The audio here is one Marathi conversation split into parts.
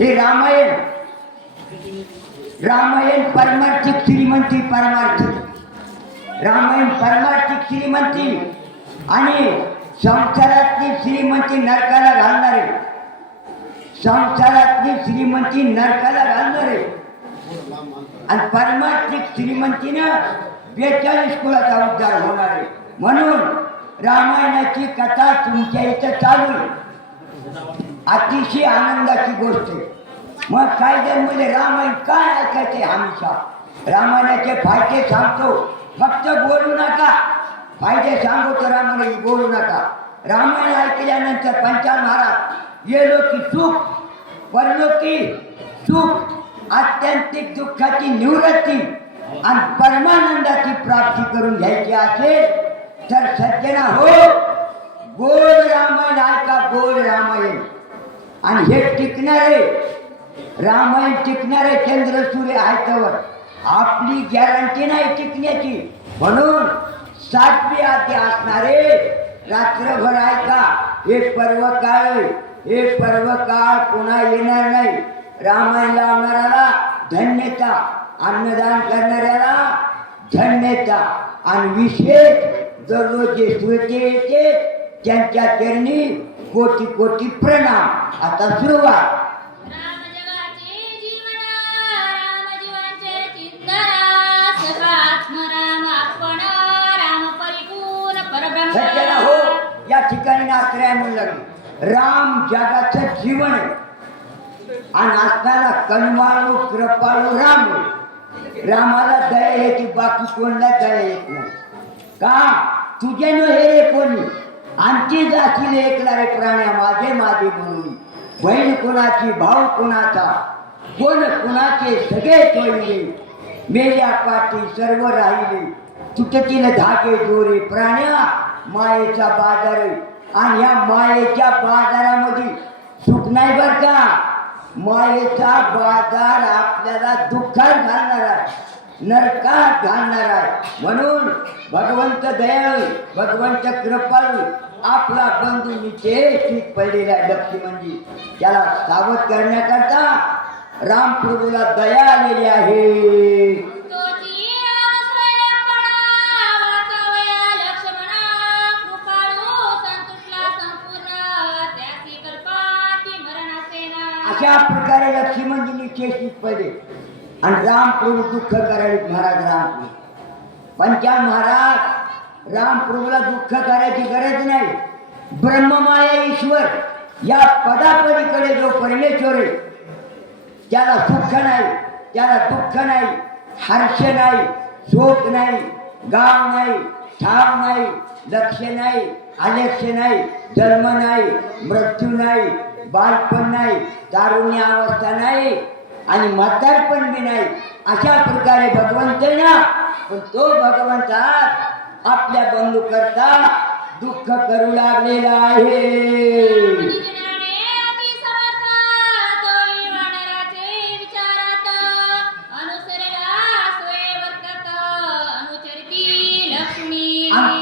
हे रामायण रामायण परमार्थिक श्रीमंती परमार्थिक रामायण परमार्थिक श्रीमंती आणि संसारातली श्रीमंती नरकाला घालणारे संसारातली श्रीमंती नरकाला घालणारे आणि परमार्थिक श्रीमंतीनं 42 कुळाचा उद्धार होणार आहे. म्हणून रामायणाची कथा तुमच्या इथं चालू अतिशय आनंदाची गोष्ट आहे. मग काही जण म्हणजे रामायण काय ऐकायचे हमेशा रामायणाचे फायदे सांगतो फक्त बोलू नका फायदे सांगू तर रामायण बोलू नका. रामायण ऐकल्यानंतर पंचाल महाराज गेलो की सुख पडलो की सुख आत्यंतिक दुःखाची निवृत्ती आणि परमानंदाची प्राप्ती करून घ्यायची असेल तर सज्जना हो गोड रामायण ऐका गोड रामायण. आणि हे टिकणारे रामायण टिकणारे चंद्र सूर्य ऐकवर आपली गॅरंटी नाही टिकण्याची. म्हणून 7वी आधी असणारे रात्रभर ऐका. हे पर्व काळ हे पर्व काळ पुन्हा येणार नाही. रामायण लावणाऱ्याला धन्यता अन्नदान करणाऱ्याला धन्यता आणि विशेष दररोज जे श्रोते येते त्यांच्या चरणी कोटी कोटी प्रणाम. आता सुरुवात. सज्जना हो या ठिकाणी नात्र्या म्हणून लागली. राम जगाचं जीवन आहे आणि असताना कनवाळू कृपाळू राम. रामाला दया येते बाकी कोणला दया येत नाही. का तुझे न हे रे कोणी आमची जातील ऐकला रे प्राण्या माझे माझे म्हणून. बहीण कोणाची भाऊ कोणाचा कोण कोणाचे सगळे चोळले मेल्या पाठी सर्व राहिले तुटतील धागे दोरे. प्राण्या मायेचा बाजार आहे आणि ह्या मायेच्या बाजारामध्ये सुख नाही बर का. मायेचा बाजार आपल्याला दुःखात घालणार आहे नरकात घालणार आहे. म्हणून भगवंत दयाळू भगवंत कृपाळू आपला बंधू निश्चित पडलेला लक्ष्मणजी त्याला सावध करण्याकरता रामप्रभूला दया आलेली आहे. अशा प्रकारे लक्ष्मणजींनी चेष्टित पडले आणि रामप्रभू दुःख करायला महाराज रामप्रभू पंचाल महाराज रामप्रभूला दुःख करायची गरज नाही. ब्रह्ममाया ईश्वर या पदापलीकडे जो परमेश्वर आहे त्याला सुख नाही त्याला दुःख नाही हर्ष नाही शोक नाही गाव नाही ठाव नाही लक्ष नाही आलक्ष्य नाही जन्म नाही मृत्यू नाही बालपण नाही तारुण्य अवस्था नाही आणि म्हातारपण बी नाही. अशा प्रकारे भगवंत ना पण तो भगवंत आपल्या बंधू करता दुःख करू लागलेला आहे.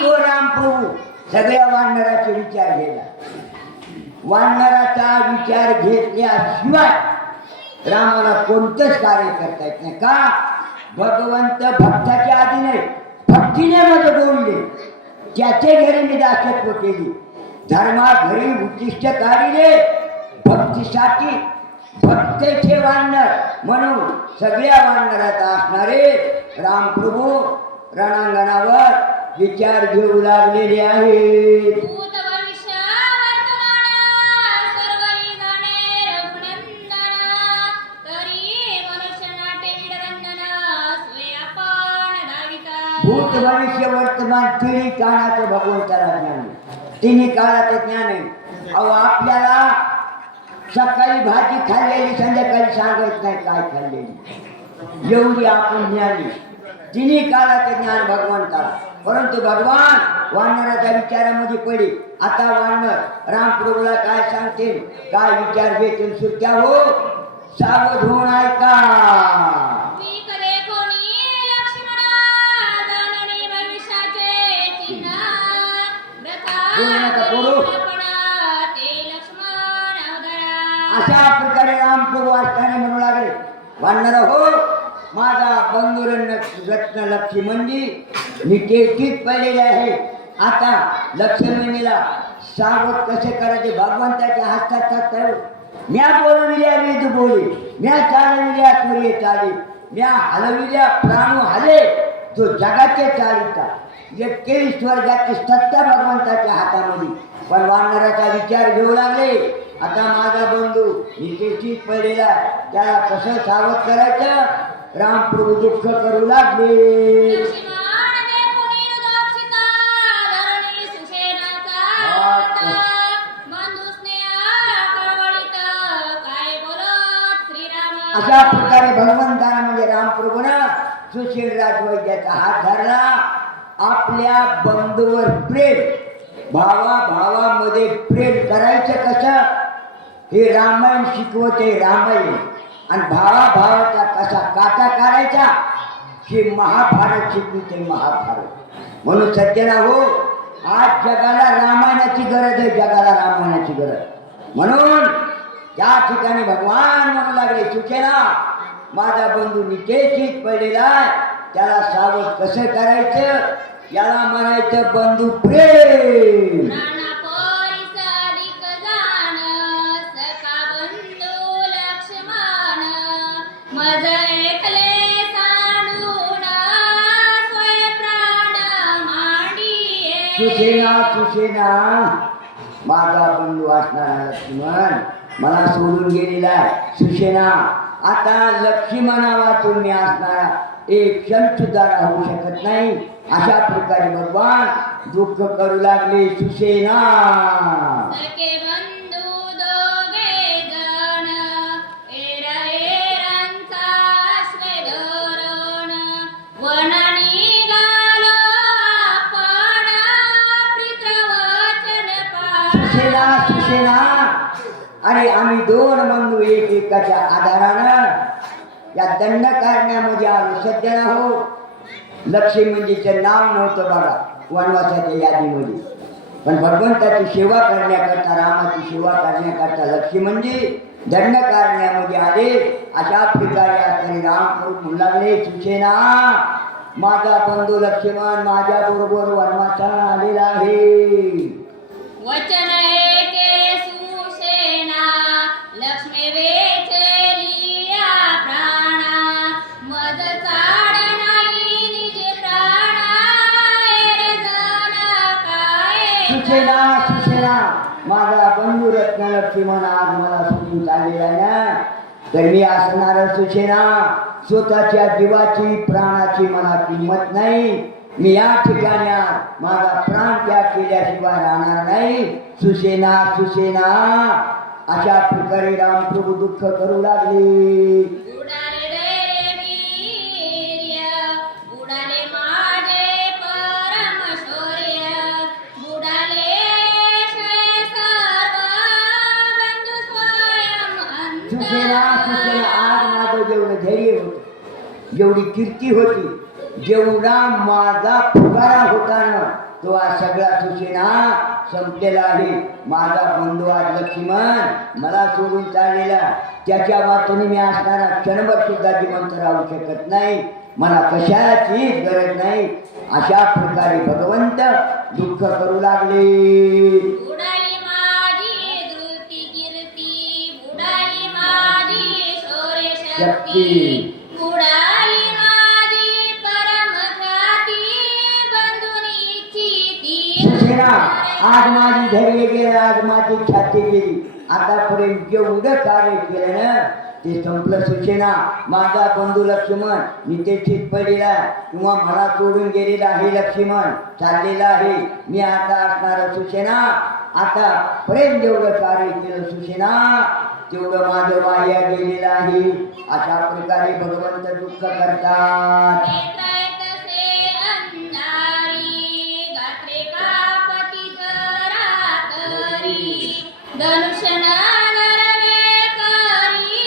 तो रामप्रभू सगळ्या वानराचे विचार घ्यायला वानराचा विचार घेतल्याशिवाय रामाला कोणतंच कार्य करता येत नाही. का भगवंत भक्ताच्या आधी नाही भक्तीने मध्ये बोलले त्याचे घरी मी दासत्व केली धर्मा घरी उद्दिष्ट काढले भक्तीसाठी भक्तेचे वानर म्हणून सगळ्या वानरात असणारे रामप्रभू रणांगणावर विचार घेऊ लागलेले आहेत. भूत भविष्य वर्तमान तिन्ही काळाचं भगवंताला ज्ञान आहे. तिन्ही काळाचं ज्ञान आहे. अहो आपल्याला सकाळी भाजी खाल्लेली संध्याकाळी सांगत नाही काय खाल्लेली एवढी आपण ज्ञानी. तिन्ही काळाचं ज्ञान भगवंताला. परंतु भगवान वानराच्या विचारामध्ये पडे. आता वानर रामप्रभूला काय सांगतील काय विचार घेतील सुट्या हो सावध होऊन ऐका. अशा प्रकारे रामप्रभू असताना म्हणू लागले, वानर हो, माझा बंधुरन रत्न लक्ष्मणजी निकेतीत पडलेले आहे. आता लक्ष्मणीला सावध कसे करायचे भगवंताच्या हातात तर म्या बोलविल्या वेद बोले, म्या चालविल्या सूर्य चाली, म्या हलविल्या प्राणू हले, जो जगाचे चालिता. एकही स्वर्गाची सत्ता भगवंताच्या हातामध्ये. पण वानराचा विचार घेऊ लागले, आता माझा बंधू निकेतीत पडलेला, त्याला कसं सावध करायचं. रामप्रभू दुःख करू लागले. अशा प्रकारे भगवंताना म्हणजे रामप्रभूनं सुशील राजवैद्याचा हात धरला. आपल्या बंधूवर प्रेम, भावाभावामध्ये प्रेम करायचं कसं हे रामायण शिकवते रामायण. आणि भावाभावाचा कसा काटा काढायचा हे महाभारत शिकवते महाभारत. म्हणून सज्जना हो, आज जगाला रामायणाची गरज आहे, जगाला रामायणाची गरज. म्हणून त्या ठिकाणी भगवान म्हणू लागले, सुचेना माझा बंधू निकेतीत पडलेला आहे, त्याला सावध कसं करायचं. याला म्हणायचं बंधू प्रेम. सुसेना सुसेना माझा बंधू असणारा लक्ष्मण मला सोडून गेलेला आहे. सुसेना आता लक्ष्मणा वाचून मी असणारा एक क्षण सुद्धा राहू शकत नाही. अशा प्रकारे भगवान दुःख करू लागले. सुसेना सुसेना सुसेना अरे आम्ही दोन बंधू एकाच्या आधारानं या दंड करण्यामध्ये आलो. सध्या हो, लक्ष्मणजीचं नाव नव्हतं बघा वनवासाच्या यादीमध्ये, पण भगवंताची सेवा करण्याकरता, रामाची सेवा करण्याकरता लक्ष्मणजी दंड करण्यामध्ये आले. अशा प्रकारे असताना राम म्हणू लागले, सुसेना माझा बंधू लक्ष्मण माझ्या बरोबर वनवासाला आलेला आहे. वचन ऐके सुसेना लक्ष्मी वेचलिया प्राणा मज चाड नाही निज प्राणा एरजना काय. सुसेना सुसेना माझा बंधू रत्न लक्ष्मण आज मला सोडून चाललेला आहे ना, तर मी असणार सुसेना स्वतःच्या जीवाची प्राणाची मला किंमत नाही. मी या ठिकाणी माझा प्राण त्याग केल्याशिवाय राहणार नाही. सुसेना सुसेना अशा प्रकारे रामप्रभू दुःख करू लागले. बुडाले रे वीर्य बुडाले माझे परम शौर्य बुडाले सर्व बंधू स्वयं. सुसेना सुसेना आज माझं जेवढं धैर्य होतं, जेवढी कीर्ती होती, जेवढा माझा फुगारा होता ना, तो आज सगळा सुसेना संपलेला आहे. माझा बंधू आज लक्ष्मण मला सोडून चाललेला, त्याच्या वाचून मी असणारा क्षणभर सुद्धा जिवंत राहू शकत नाही. मला कशाची गरज नाही. अशा प्रकारे भगवंत दुःख करू लागले. बुडाली माझी धृती कीर्ती बुडाली माझी शौर्य शक्ती बुडाली माझी परम ख्याती बंधुनीची ती. सुसेना आज माझी धैर्य गेलं, आज माझी ख्याती गेली. आतापर्यंत जेवढं कार्य केलं ना ते संपलं. सुसेना माझा बंधू लक्ष्मण निकेतीत पडलेला किंवा मला सोडून गेलेला आहे. लक्ष्मण चाललेला आहे. मी आता असणार सुसेना. आता पर्यंत जेवढं कार्य केलं सुसेना तेवढं माझं वाया गेलेलं आहे. अशा प्रकारे भगवंत दुःख करतात. नेत्रायतसे अंधारी गात्रे कापती करातरी धनुष्य नरवे करी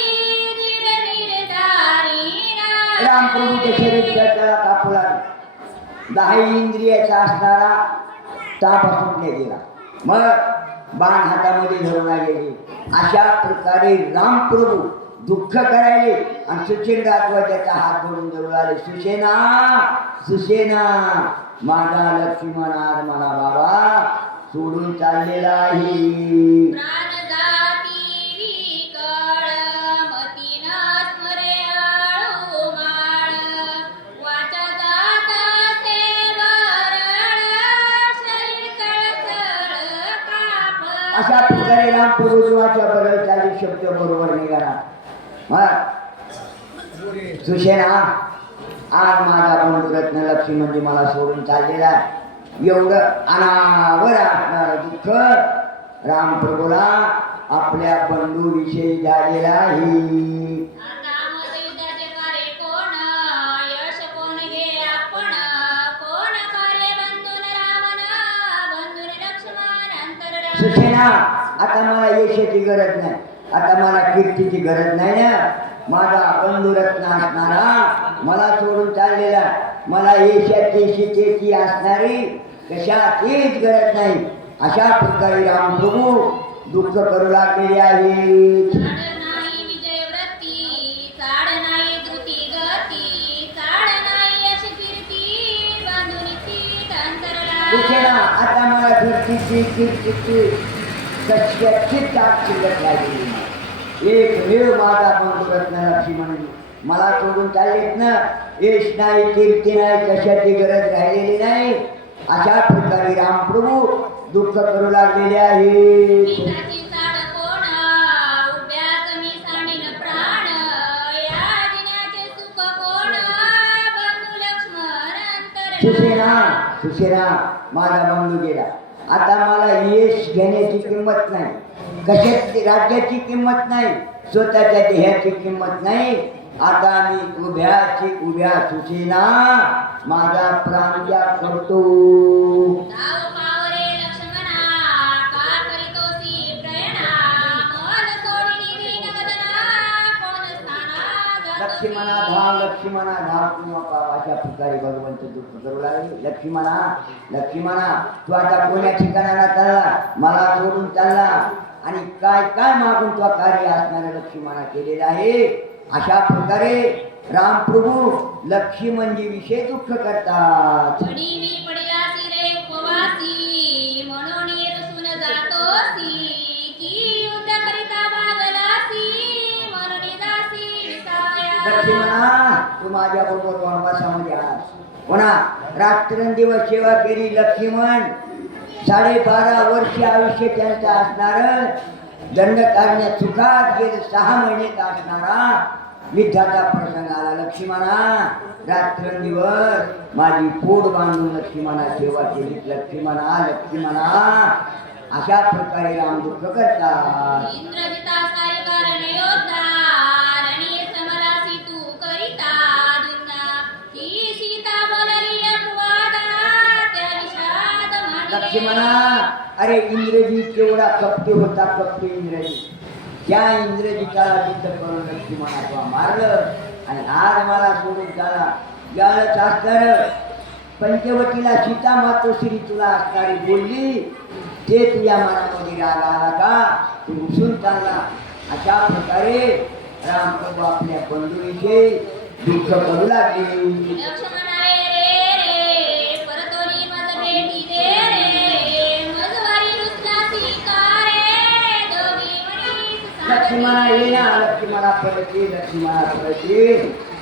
धीर निर्धारी रामप्रभूच्या शरीराला कापू लागला. 10 इंद्रियाचा असणारा ताप सुटले गेला. मग बाण हातामध्ये धरून आलेले. अशा प्रकारे रामप्रभू दुःख करायले आणि सुसेन राजवा त्याचा हात धरून आले. सुसेना सुसेना, माझा लक्ष्मण आज मला बाबा सोडून चाललेला आहे. प्राण जाती विकळ, मती न स्मरे आळू माळ, वाचा जात असे वरळ, शरीर चळचळ कापळ. अशा प्रकारे रामप्रभू जीवाच्या बरोबर चाली शब्द बरोबर निघाला. सुसेना, आज माझा बंधुरत्न लक्ष्मी म्हणजे मला सोडून चाललेला आहे. एवढं अनावर असणार दुःख रामप्रभूला आपल्या बंधूविषयी झालेला आहे. आता मग युद्धाचे कार्य कोण, यश कोण घे आपण, कोण कार्य बंधून रावण, बंधून लक्ष्मण अंतरराव. सुसेना, आता मला यशाची गरज नाही, आता मला कीर्तीची गरज नाही ना. माझा बंधुरत्न असणारा मला सोडून चाललेला, मला यशाची शिकेची असणारी कशाचीच गरज नाही. अशा प्रकारे रामप्रभू दुःख करू लागलेले आहेत. चाड नाही विजयव्रती, चाड नाही द्रुती गती, चाड नाही यश कीर्ती, बंधुनी चित अंतरला. सुसेना, आता मला कीर्तीची कीर्तीची कशाचीच ताक शिल्लक लागलेली नाही. एकमेव माझा बंधुरत्न लक्ष्मण मला सोडून चाललेत ना. यश नाही, कीर्ती नाही, कशाची गरज राहिलेली नाही. अशा प्रकारे रामप्रभू दुःख करू लागलेले आहेत. मीठाची चाड कोण, उभ्या कमी साडीन प्राण, या जिन्याचे सुख कोण, बंधू लक्ष्मण अंतरला. सुसेना सुसेना, माझा बंधू गेला. आता मला यश घेण्याची किंमत नाही, कशाची राज्याची किंमत नाही, स्वतःच्या देहाची किंमत नाही. आता मी उभ्या सुसेना माझा प्राण द्या करतो. धाव पावरे लक्ष्मणा, का करीतोसी प्रयणा, मन सोडिली दीनवदना, कोण स्थाना जातोसी. लक्ष्मणा धाव किंवा पाव. अशा प्रकारे भगवंत दुःख करू लागले. लक्ष्मणा, तू आता कोण्या ठिकाणाला चालला, मला सोडून चालला, आणि काय काय मागून तो कार्य असणाऱ्या लक्ष्मणा केलेला आहे. अशा प्रकारे रामप्रभू लक्ष्मणजी विषयी दुःख करतात. घडी मी पडिलासी रे उपवासी, म्हणून रुसून जातोसी, की युद्ध करिता भागलासी, म्हणून जासी विसावया. लक्ष्मणा, तू माझ्या बरोबर वनवासामध्ये आलास. पुन्हा रात्रंदिवस सेवा केली लक्ष्मण. 12.5 वर्ष आयुष्य त्यांचं असणार. दंड काढण्यात चुकात गेले 6 महिन्यात असणारा युद्धाचा प्रसंग आला. लक्ष्मणा, रात्रंदिवस माझी पोट बांधून लक्ष्मणा सेवा केली. लक्ष्मणा, अशा प्रकारे राम दुःख करतात. इंद्रजिता सारी कारण योद्धा, रणी समरासी तू करिता दुन्ना, ही सीता बोलली अपवादा, त्या विषाद मांडले. लक्ष्मणा, अरे इंद्रजीत केवढा कपटी होता, कपटी इंद्रजीत. त्या इंद्रजिताला युद्ध करून लक्ष्मणाला मारलं, आणि आज मला सोडून चाला. यावेळेस असणार पंचवटीला सीता मातोश्री तुला असणारी बोलली, ते तुझ्या मनामध्ये राग आला का, तू उसून चालला. अशा प्रकारे रामप्रभू आपल्या बंधूविषयी दुःख करू लागले. लक्ष्मणा रे परतोली मज भेटी दे रे, मजवारी रुसलासी का रे, दोघी म्हणीस लक्ष्मणा येईना, लक्ष्मणा परत ये,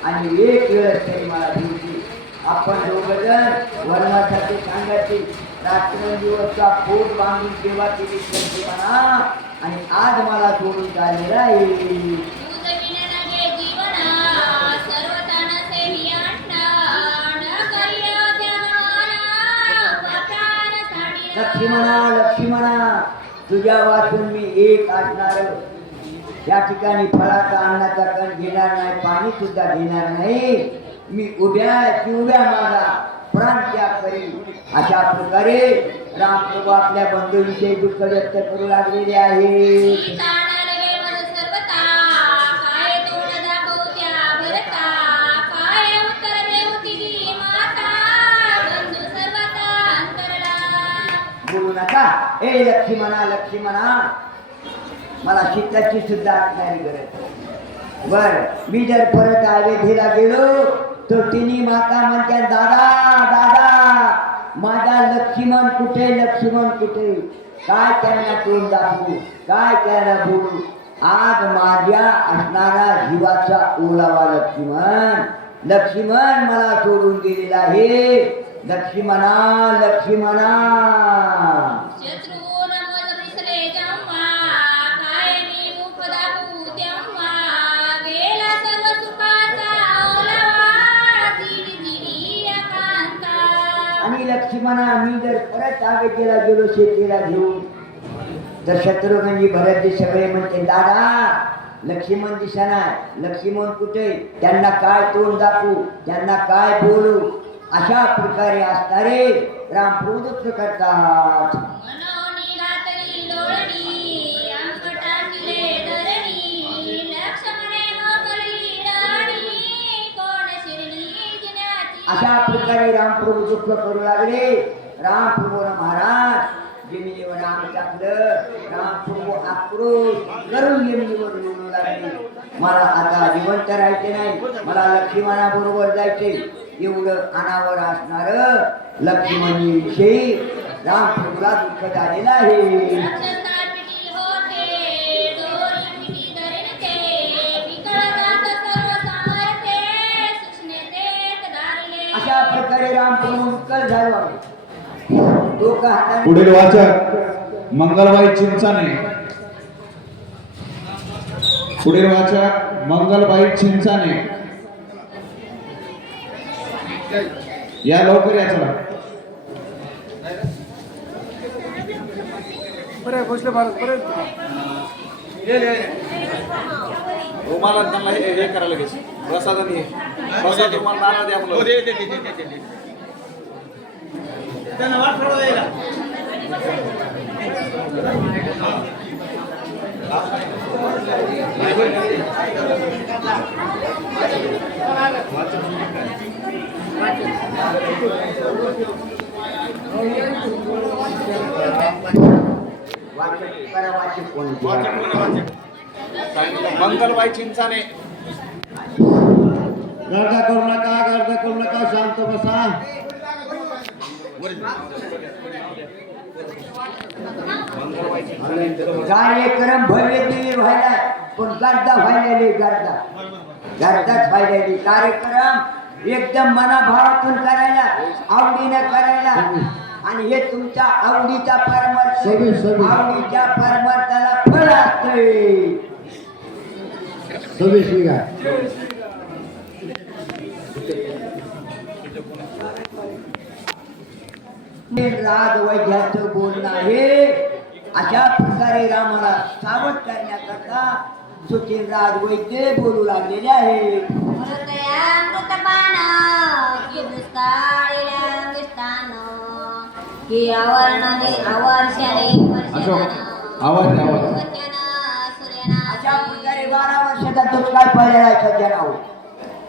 आणि एक वेळेस तरी मला भेटी. आपण दोघंजण वनवासाचे सांगायचे. रात्रंदिवसचा पोट बांधून सेवा केली लक्ष्मणा, आणि आज मला सोडून चाललेला आहे. तुझ विन नगे जीवना, सर्वतन सेवी अण्णा, न करियो त्यागमाना, प्राण साडी. लक्ष्मणा, तुझ्या वाचून मी एक असणार. या ठिकाणी फळाचा अन्नाचा कण घेणार नाही, पाणी सुद्धा घेणार नाही. मी उभ्या माझा प्राण त्याग करील. अशा प्रकारे रामप्रभू आपल्या बंधूविषयी दुःख व्यक्त करू लागलेले आहे. सीता नलगे मज सर्वता, काय तोड दाखवत्या भरता, काय उत्तर देऊ तिली माता, बंधू सर्वता अंतरला. बोलू नका. ए लक्ष्मणा लक्ष्मणा, मला सीताची सुद्धा आठवणारी गरज. बर मी जर परत अयोध्येला गेलो तर तिन्ही माता म्हणतात दादा दादा माझा लक्ष्मण कुठे, लक्ष्मण कुठे. काय त्यांना तोंड दाखवू, काय त्यांना बोलू. आज माझ्या असणारा जीवाचा ओलावा लक्ष्मण, लक्ष्मण मला सोडून गेलेला आहे. लक्ष्मणा लक्ष्मणा. शत्रू नमोद दिसले जेव्हा, काय मी मुख दाखवू तेव्हा, गेला सर्व सुखाचा ओलावा, जिरी जिरी एकांता. आणि लक्ष्मणा मी जर परत अयोध्येला गेलो शेतीला घेऊन तर शत्रुघ्नजी भरतजी सगळे म्हणते दादा लक्ष्मण दिसना, लक्ष्मण कुठे, त्यांना काय तोंड दाखवू, त्यांना काय बोलू. अशा प्रकारे असणारे रामप्रभू दुःख करतात. मनोनी रात्री लोळणी, अंग टाकले धरणी, लक्ष्मणे मोकळी राणी, कोण शिरली जिन्याची. अशा प्रकारे रामप्रभू दुःख करू लागले. रामप्रभू महाराज जमिनीवर राम टाकलं. रामप्रभू आक्रोश करून जमिनीवर बोलू लागले. मला आता जिवंत राहायचे नाही, मला लक्ष्मणाबरोबर जायचे. एवढं अनावर असणार लक्ष्मणविषयी रामप्रभूला दुःख झालेलं आहे. राक्षसा पिटी होते, डोरी पिटी धरणते, पिकळ जात सर्व सामर्थ्ये, सूक्ष्मतेत धारले. अशा प्रकारे रामप्रभू विकल झाला. डोकं हाताने पुढील वाचक मंगलबाई चिंचाने. पुढील वाचक मंगलबाई चिंचाने. या लवकर या चला. मला त्यांना हे करायला लगेच प्रसादाने प्रसाद तुम्हाला नारळ द्या म्हणून. मंगलबाई चिंचाने. गर्दा करू नका, गर्दा करू नका, शांत बसा. कार्यक्रम भव्य दिली व्हायला पण गर्दा व्हायलेली, गर्दा गर्दाच व्हायलेली. कार्यक्रम एकदम मनाभावातून करायला, आवडीनं करायला. आणि हे तुमच्या आवडीच्या परमार्थ, आवडीच्या परमार्थाला फळ असते. राजवैद्याचं बोलणं आहे. अशा प्रकारे रामाला सावध करण्याकरता सुखीन राजवैद्य बोलू लागलेले आहे. मृतपान की दुष्काळीला अंगिष्टान, की आवर्षाने आवाज आवाज. अशा प्रकारे 12 वर्षाचा दुष्काळ पडलेला आहे सध्या नाव.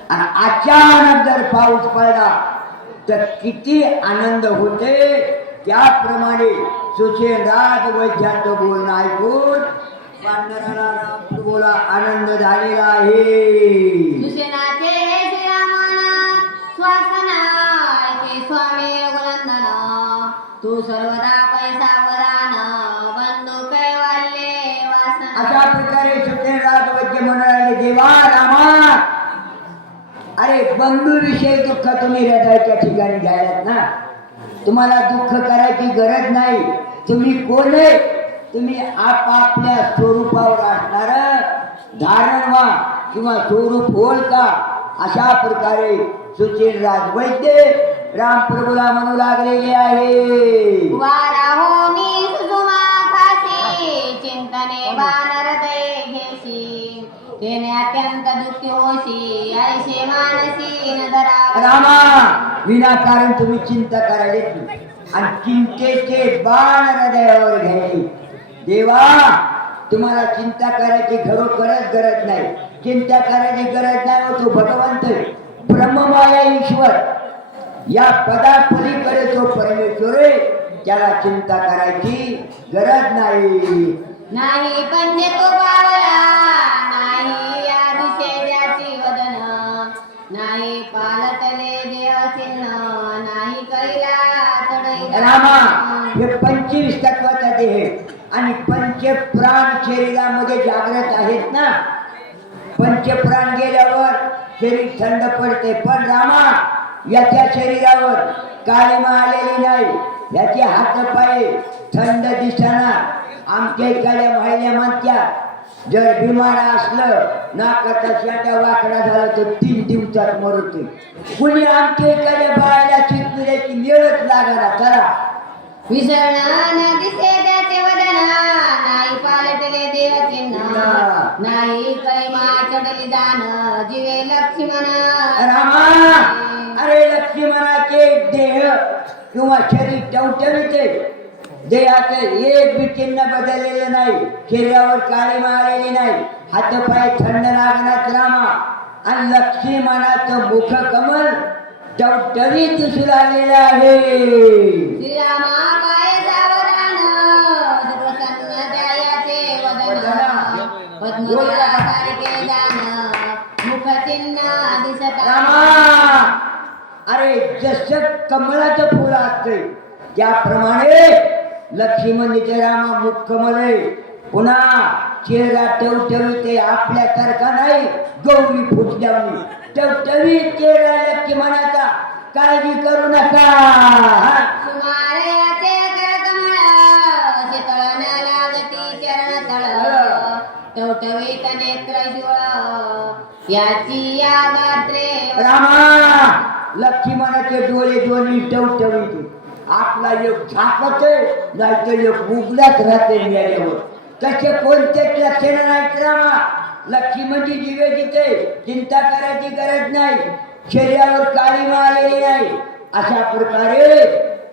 आणि अचानक जर पाऊस पडला तर किती आनंद होते. त्याप्रमाणे सुशेन राजवैद्याचं बोलणं ऐकून पांडुरंगाला रामप्रभूला आनंद झालेला आहे. सुशेनाचे हे श्रीरामन श्वासना, हे स्वामी रघुनंदन, तू सर्वदा पैसावधान, बंधू कैवाल्ये वासन. अशा प्रकारे सुशेन राजवैद्य म्हणाले देवा रामा, अरे बंधूविषयी दुःख तुम्ही हृदयाच्या ठिकाणी घ्यायलात ना. तुम्हाला दुःख करायची गरज नाही. तुम्ही कोण आहे? तुम्ही आपापल्या स्वरूपावर असणार धारण व्हा किंवा स्वरूप होल का. अशा प्रकारे सुशील राजवैद्य रामप्रभूला म्हणू लागलेले आहे. वाराहोनी सुषुमा खासी, चिंतने बानर दये घेशी, तेने अत्यंत दुःखी होशी, ऐशे मानसी नदरा. रामा विनाकारण तुम्ही चिंता करायची नाही आणि चिंतेचे बाण हृदयावर घ्यायचे. देवा तुम्हाला चिंता करायची खरोखरच गरज नाही. चिंता करायची गरज नाही. हो तो भगवंत ब्रह्ममाया ईश्वर या पदापलीकडे जो परमेश्वर आहे त्याला चिंता करायची गरज नाही. नाही पंजे तो पावला नाही या दिशेची वदन नाही पालटले देह चिन्ह नाही कैला चढई रामा हे 25 तत्वाचा देह आणि पंच प्राण शरीरामध्ये जागृत आहेत ना. पंच प्राण गेल्यावर शरीर थंड पडते, पण रामा याच्या शरीरावर काळीमा आलेली नाही, याचे हातपाय थंड दिसताना. आमच्या इकडल्या महिला म्हणत्या जर बिमार असलं नाकाचा शेंडा वाकडा झाला तर 3 दिवसात मरते. कुणी आमच्या इकडल्या बाळाला चितपिऱ्याची वेळच लागला. चला विसरण दिसे त्याचे वदन नाही पालटले देह चिन्ह नाही कैमा चढली जाण जीवे लक्ष्मण रामा अरे लक्ष्मणाचे देह किंवा शरीर टवटवीते, देहाचे एक बी चिन्ह बदललेलं नाही, शरीरावर काळीमा आलेली नाही, हातपाय थंड लागणार रामा. आणि लक्ष्मणाचं मुख कमल टवटवीत दिसू लागलेलं आहे. श्रीरामा काय जावरान सुप्रसन्न दयाचे वदन पद्मला काळिके जाण मुख चिन्ह दिसत रामा अरे जसं कमळाचं फुल असते त्याप्रमाणे लक्ष्मणीचे रामा मुख कमल आहे. पुन्हा चेहरा टवटवीत आपल्यासारखा नाही, गौरी फुटल्याने टवटवीत चेहरा लक्ष्मणाचा. काळजी करू नका. सुमारयाचे करकमळ शीतळ न लागती चरण तळ टवटवीत नेत्र शिवळ याची या गात्रे रामा लक्ष्मणाचे डोळे दोन्ही टवटवीत, आपला एक झाकत नाही तर एक उघडत राहते मेल्यावर. तसे कोणतेच लक्षण नाहीत रामा. लक्ष्मणची जीवेची चिंता करायची गरज नाही, शरीरावर काळीमा आलेली नाही. अशा प्रकारे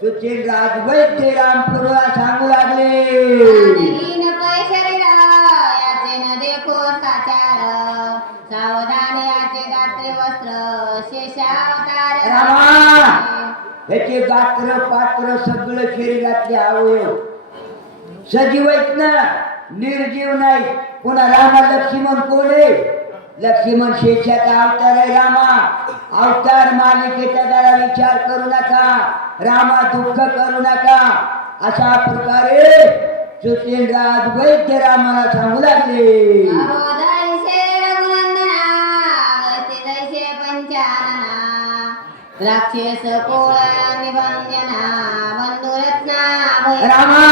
तुझे राजवैद्य रामप्रभूला सांगू लागले. हीन पै शरीरा याचे न देखो साचार सावधान याचे गात्रे वस्त्र शेषावतार रामा ह्याचे गात्र पात्र सगळं शरीरातले अवयव सजीव आहेत ना, निर्जीव नाही. पुन्हा रामा लक्ष्मण कोण आहे? लक्ष्मण शेषाचा अवतार आहे. रामा अवतार मालिकेचा जरा विचार करू नका, रामा दुःख करू नका. अशा प्रकारे सुचेंद्राज वैद्य रामाला सांगू लागले. अवोदैसे रघुनंदना वैसे दैसे पंचानना राक्षस कोळ निबंजना बंधुरत्ना रामा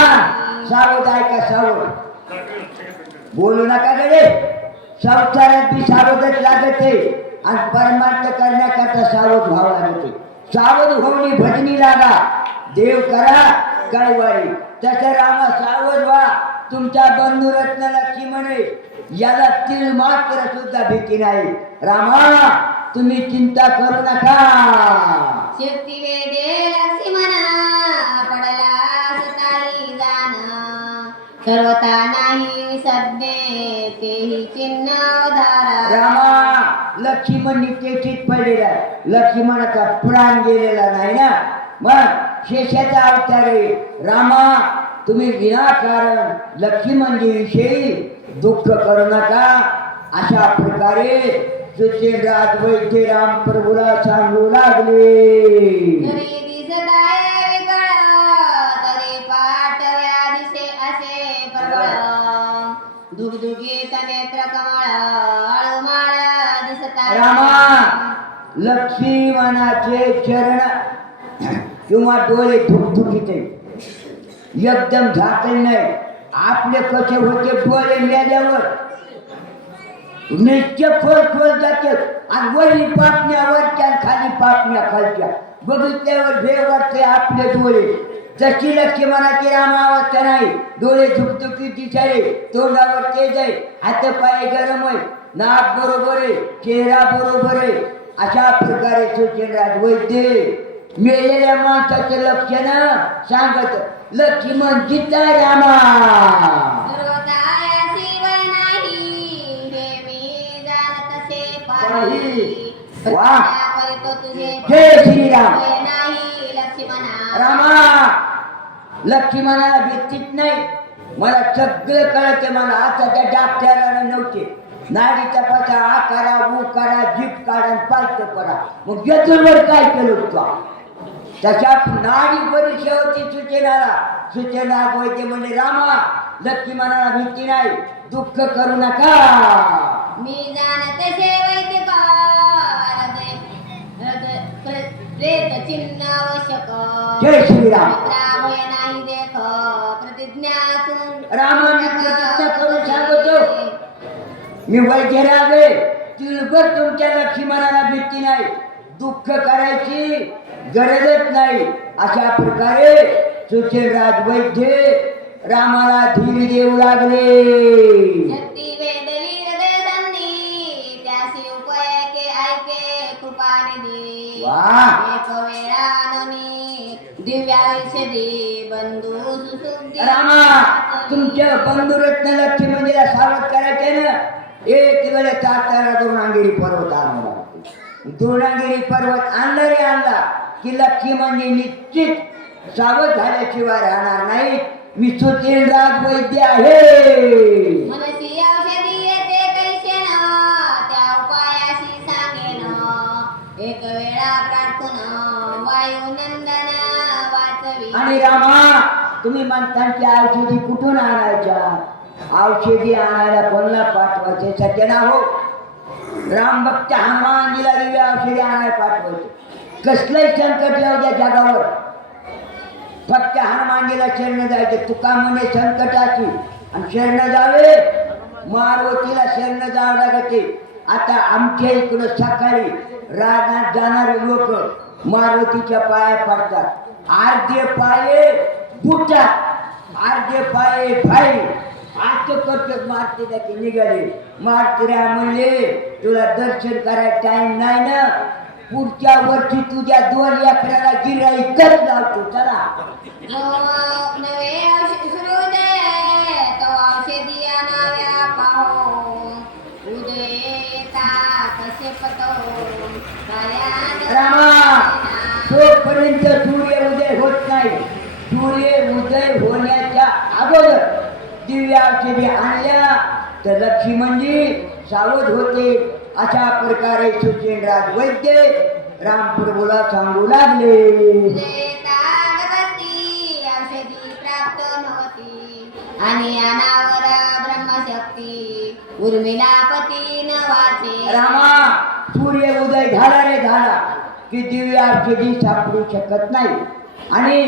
सावध आहे का? सावध बोलू नका गडे. संसारात बी सावधच लागते आणि परमार्थ करण्याकरता सावध व्हावं लागते. सावध होऊन भजनी लागा, देव करा कळवारी. तसं रामा सावध व्हा. तुमच्या बंधुरत्न लक्ष्मणे याला तीळ मात्र सुद्धा भीती नाही. रामा तुम्ही चिंता करू नका. शक्ती वेदे लक्ष्मणा पडला सताई जाण सर्वता नाही सज्ञे तेही चिन्ह धारा. रामा लक्ष्मण तेथीच पडलेला आहे. लक्ष्मणाचा प्राण गेलेला नाही ना, मग शेषाचा अवतार आहे. रामा तुम्ही विनाकारण लक्ष्मणजी विषयी दुःख करू नका. अशा प्रकारे सुचेंद्राज वैद्य राम प्रभूला सांगू लागले. तरी दिसताय विकळ तरी पाठव्या दिसे असे प्रबळ दुगदुगीत नेत्र कमळ आळमाळ दिसता. रामा लक्ष्मणाचे चरण किंवा डोळे धुकधुकीत एकदम झाकले नाही. आपले कसे होते डोळे मेल्यावर निश्चय खोल खोल जातात आणि वरी पापण्या वरच्या खाली पापण्या खालच्या बघितल्यावर भेव वाटते आपले डोळे. जशी लक्ष्मणाची रामावस्था नाही, डोळे धुकधुकीत दिसायले, तोंडावर तेज आहे, हातपाय गरम आहे, नाक बरोबर आहे, चेहरा बरोबर आहे. अशा प्रकारे सुचेंद्राज वैद्य मेलेल्या माणसाचे लक्षण सांगत. लक्ष्मण जिता रामा सर्वकाय शिव नाही हे मी जाणत असे पाही वाह. करतो तुझे जय श्रीराम. होय नाही लक्ष्मणा. रामा लक्ष्मणाला भीतीच नाही. मला सगळं कळतं. मला आता त्या डॉक्टराला नव्हते. नाडी तपासा, आ करा, ऊ करा, जीप काढा, पालत पडा. मग यजुर्वर काय केलं होतं? त्याच्या नाडी परीक्षा होती सूचना वैद्य म्हणजे रामा लक्ष्मणाला भीती नाही, दुःख करू नका. मी जाणते से वैद्यकार प्रेत चिन्ह आवश्यक. जय श्रीराम. भय नाही देख प्रतिज्ञा सुन. रामा मी प्रतिज्ञा करून सांगतो. मी वैद्यराजे तिळभर तुमच्या लक्ष्मणाला भीती नाही, दुःख करायची गरजच नाही. अशा प्रकारे सुचेराज वैद्य रामाला धीर देऊ लागले. शक्ती वेदवीर देशांनी त्यासी उपाय के ऐके कृपानिधी. वाह. एक वेळाननी दिव्यायुष्यदी बंधू सुसुद्धी. रामा तुमच्या बंधुरत्न लक्ष्मणजीला सावध करायचे ना. एक वेळे तात्याला द्रोणागिरी पर्वत आणला. द्रोणागिरी पर्वत आणला रे आणला की लक्ष्मणजी निश्चित सावध झाल्याशिवाय राहणार नाही. मी सुचेल राज वैद्य आहे. मनसी औषधी येते कैसे न त्या उपायाशी सांगेन. एक वेळा प्रार्थना वायुनंदन वाचवी. आणि रामा तुम्ही म्हणतांची औषधी कुठून आणायच्या? औषधी आणायला कोणाला पाठवायचे? सज्जना हो, राम भक्त हनुमानजीला दिव्या औषधी आणायला पाठवायचे. कसलंही संकट येऊ द्या जगावर, फक्त हनुमानजीला शरण जायचे. तुका म्हणे संकटाची आणि शरण जावे मारुतीला शरण जावं लागते. आता आमच्या इकडं सकाळी रानात जाणारे लोक मारुतीच्या पाया पडतात. अर्धे पाये बुटात, अर्धे पाये भाई असं करतात. मारतीला की निघाले. मारतीला म्हणले तुला दर्शन करायला टाइम नाही ना, पुढच्या वर्षी तुझ्या 2 एकराला गिऱ्हाईकच लावतो. चला नवे सुरू दे तो औषधी आणाव्या पाहून. उदयता कसे पतो रामा तोपर्यंत सूर्य उदय होत नाही. सूर्य उदय होण्याच्या अगोदर दिव्या औषधी आणल्या तर लक्ष्मणजी सावध होते. अशा प्रकारे सुचेनराज वैद्य रामप्रभूला सांगू लागले. औषधी प्राप्त नव्हती आणि अनावर ब्रह्मशक्ती उर्मिलापती न वाचे. रामा सूर्य उदय झाला रे झाला की दिव्य औषधी सापडू शकत नाही. आणि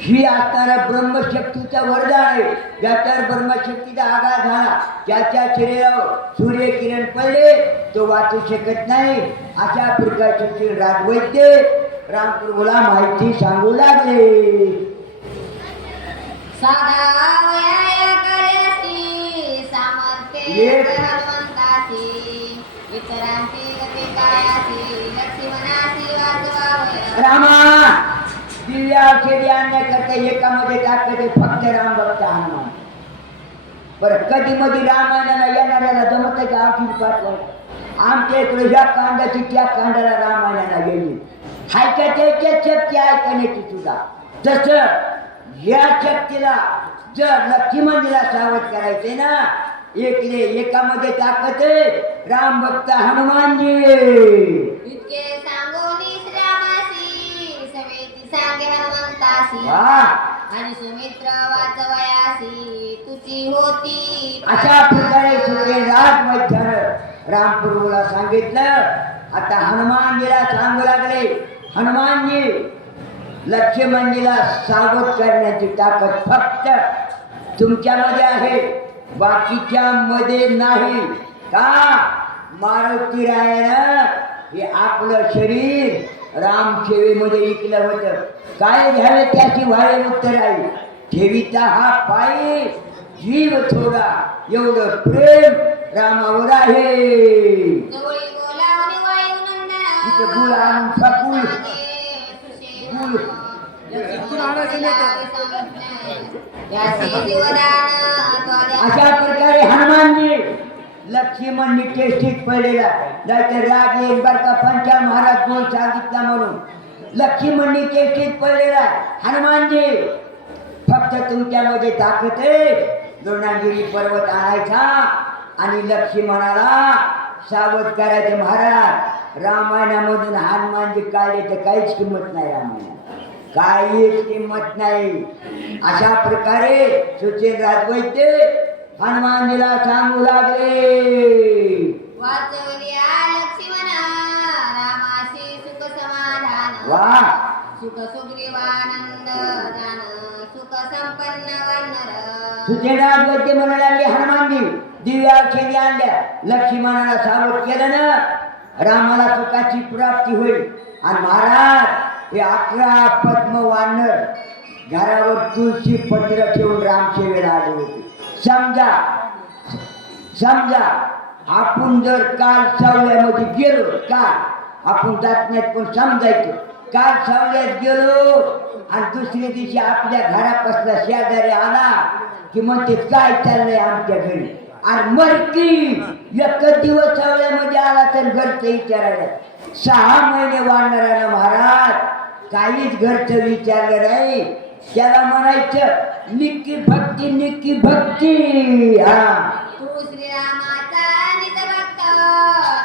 ही असणारा ब्रह्मशक्तीचं वरदान आहे. ज्याच्या ब्रह्मशक्तीचा आघात झाला, ज्याच्या शरीरावर सूर्यकिरण पडले तो वाचू शकत नाही. अशा प्रकारचे राजवैद्य रामप्रभूला माहिती सांगू लागले. साधा वया कार्यासी सामर्थ्य हनुमंतासी. इतरांची गती कायासी लक्ष्मणासी वाचवावया. रामा दिव्या औषधी आणण्याकरता एकामध्ये टाकते फक्त राम भक्त हनुमान. बरं कधी मध्ये रामायणाला येणाऱ्याला जमत की औषधी पाठवा. आमच्या इकडे ह्या कांडाची त्या कांडाला रामायणाला गेली. हायच्या त्याच्या शक्ती ऐकण्याची सुद्धा. तसं या शक्तीला जर लक्ष्मणजीला सावध करायचे ना, एकामध्ये ताकद राम भक्त हनुमानजी. इतके सांगोनी श्रामासी सवेती सांगे हनुमंतासी. आणि सुमित्र वाचवयासी तुझी होती. अशा प्रकारे सुचेनराज वैद्यानं रामप्रभूला सांगितलं. आता हनुमानजीला सांगू लागले. हनुमानजी लक्ष्मणजीला सावध करण्याची ताकद फक्त तुमच्यामध्ये आहे, बाकीच्या मध्ये नाही. का मारुती रायानं हे आपलं शरीर रामसेवेमध्ये विकलं होतं. काय झालं त्याची व्हाळे उत्तर आहे. ठेवीचा हा पायी जीव थोडा एवढं प्रेम रामावर आहे. जवळी बोलावणी वायुनंदन इथे गुळ आणून सकुल गुळ अशा प्रकारे हनुमानजी लक्ष्मणनी टेस्टीत पडलेला. नाहीतर राग येईल बर का पंचा महाराज बोल सांगितला म्हणून. लक्ष्मणनी टेस्टीत पडलेला. हनुमानजी फक्त तुमच्यामध्ये ताकद आहे. द्रोणागिरी पर्वत आणायचा आणि लक्ष्मणाला सावध करायचे. महाराज रामायणामधून हनुमानजी काढले तर काहीच किंमत नाही. रामायणात काहीच किंमत नाही. अशा प्रकारे सुचेन राजवैद्य हनुमानजीला सांगू लागले. वाचवल्या लक्ष्मणा रामाशी सुख समाधान. वा सुख सुग्रीवानंद जान सुख संपन्न वनर. सुचेन राजवैद्य म्हणू लागले हनुमानजी दिव्या औषधी आणल्या. लक्ष्मणाला सावध केलं ना रामाला सुखाची प्राप्ती होईल. आणि महाराज हे 11 पद्म वानर घरावर तुळशी पत्र ठेवून रामसेवेला आले होते. समजा आपण जर काल सावल्यामध्ये गेलो, काल आपण जात नाहीत पण समजायचं काल सावल्यात गेलो आणि दुसऱ्या दिवशी आपल्या घरापासला शेजारी आला की म्हणते काय चाललंय आमच्या घरी. आणि मरकी एक दिवस सावल्यामध्ये आला तर घरचं विचारायला 6 महिने वाढणारा महाराज काहीच घरचं विचारलं नाही. त्याला म्हणायचं निक्की भक्ती निक्की भक्ती. हा तू श्रीरामाचा निज भक्त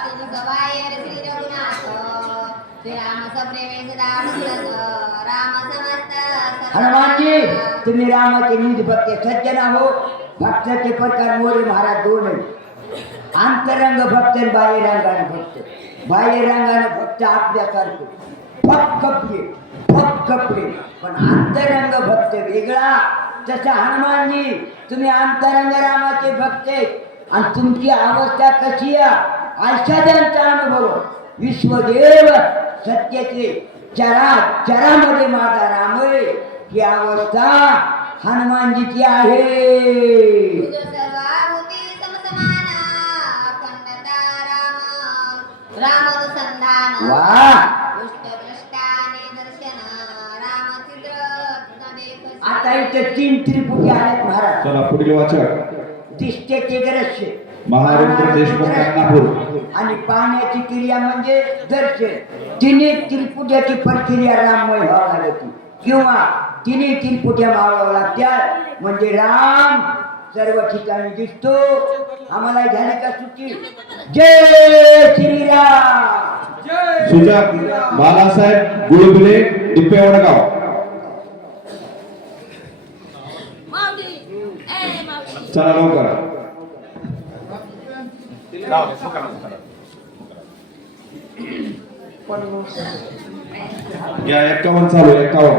तुझ बाहेर श्री रघुनाथ. श्रीराम सप्रेमे सदा भक्त राम समस्त. हनुमानजी तुम्ही रामाचे निज भक्त सज्जन हो. भक्ताचे प्रकार मोरे महाराज 2 आहेत. अंतरंग भक्त आणि बाह्यरंगाने भक्त. बाह्यरंगाने भक्त आपल्यासारखे फक कपडे पण अंतरंग भक्त वेगळा. तसा हनुमानजी तुम्ही अंतरंग रामाचे भक्त आणि तुमची अवस्था कशी आहे आश्चर्याचा अनुभव. विश्वदेव सत्याचे चरामध्ये माझा राम ही अवस्था हनुमानजीची आहे. तुझ सर्वाभूती समसमान अखंडता राम रामानुसंधान. वा दृष्टाने दर्शन रामचिद्र नदेक. आता इथे 3 त्रिपुटी आहेत महाराज. चला पुढील वाचक दिसते ते दृश्य महारुद्र देशमुख नागपूर. आणि पाहण्याची क्रिया म्हणजे दर्शन. तिने त्रिपुट्याची प्रक्रिया राममय व्हावं लागते किंवा तिने त्रिपुट्या व्हावं लागत्या म्हणजे राम सर्व ठिकाणी दिसतो. आम्हाला झाली का सुट्टी? जय श्रीराम. सुजात बालासाहेब गुळगुले डिप्पे वडगाव. चला लवकर या 51 चालू 51.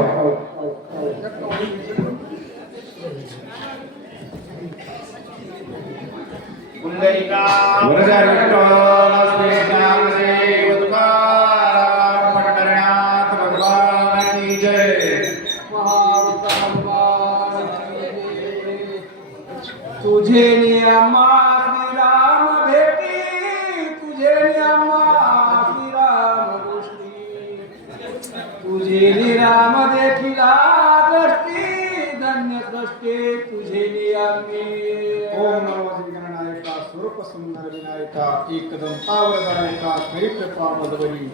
वरदान विठ्ठल श्रीराम देव तुकाराम पंढरनाथ भगवान की जय. तुझे नियमा श्रीराम भेटी तुझे नियमा श्रीराम गोष्टी तुझे निराम देखिला दृष्टी धन्य सृष्टी तुझे नियमी. ओम नमो श्रीगणनायका स्वरूप सुंदर विनायका एकदम तावरदायका कृपा मधुबली.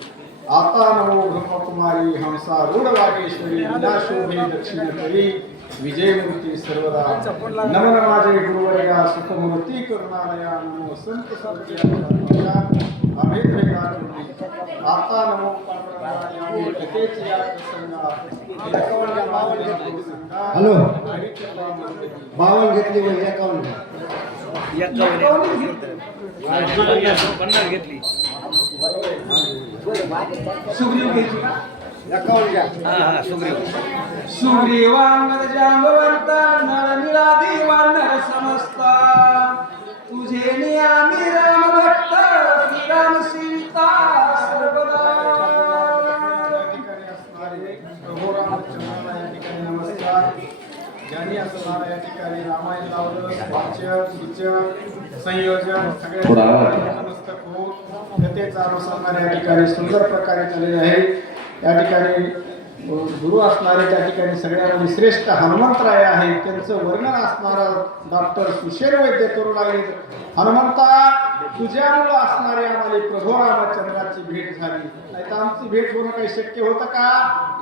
आता नमो ब्रह्मकुमारी हंसा रूढ वागेश्वरी विनाशोभे दक्षिणेश्वरी विजयमूर्ती सर्वदा. नमन माझे गुरुवर्या सुखमूर्ती करुणालया. नमो संत सद्गुरूंच्या अभेद वेगातून. आता नमो पांडुरंगाया कथेची या प्रसंगा. हॅलो बावन घेतली म्हणजे एकावन्न. सुग्रीव घ्यायची का? एकावन्न घ्या. सुग्रीवांगद जांबवंत नर निळादी वानर समस्ता तुझे नियामी राम भक्त श्रीराम सीता सर्वदा. प्रभू रामचंद्राला या ठिकाणी नमस्कार. ज्यांनी असणारा या ठिकाणी रामायण लावलं वाचक सूचक संयोजन थोडा आवाज. सगळ्या नमस्तक होऊन कथेचा अनुसंधान या ठिकाणी सुंदर प्रकारे झालेले आहे. या ठिकाणी गुरु असणारे त्या ठिकाणी सगळ्यांमध्ये श्रेष्ठ हनुमंतराय आहेत. त्यांचं वर्णन असणारा डॉक्टर सुशेर वैद्य करू लागले. हनुमंता तुझ्यामुळं असणारी आम्हाला प्रभू रामचंद्राची भेट झाली. नाही तर आमची भेट होणं काही शक्य होतं का?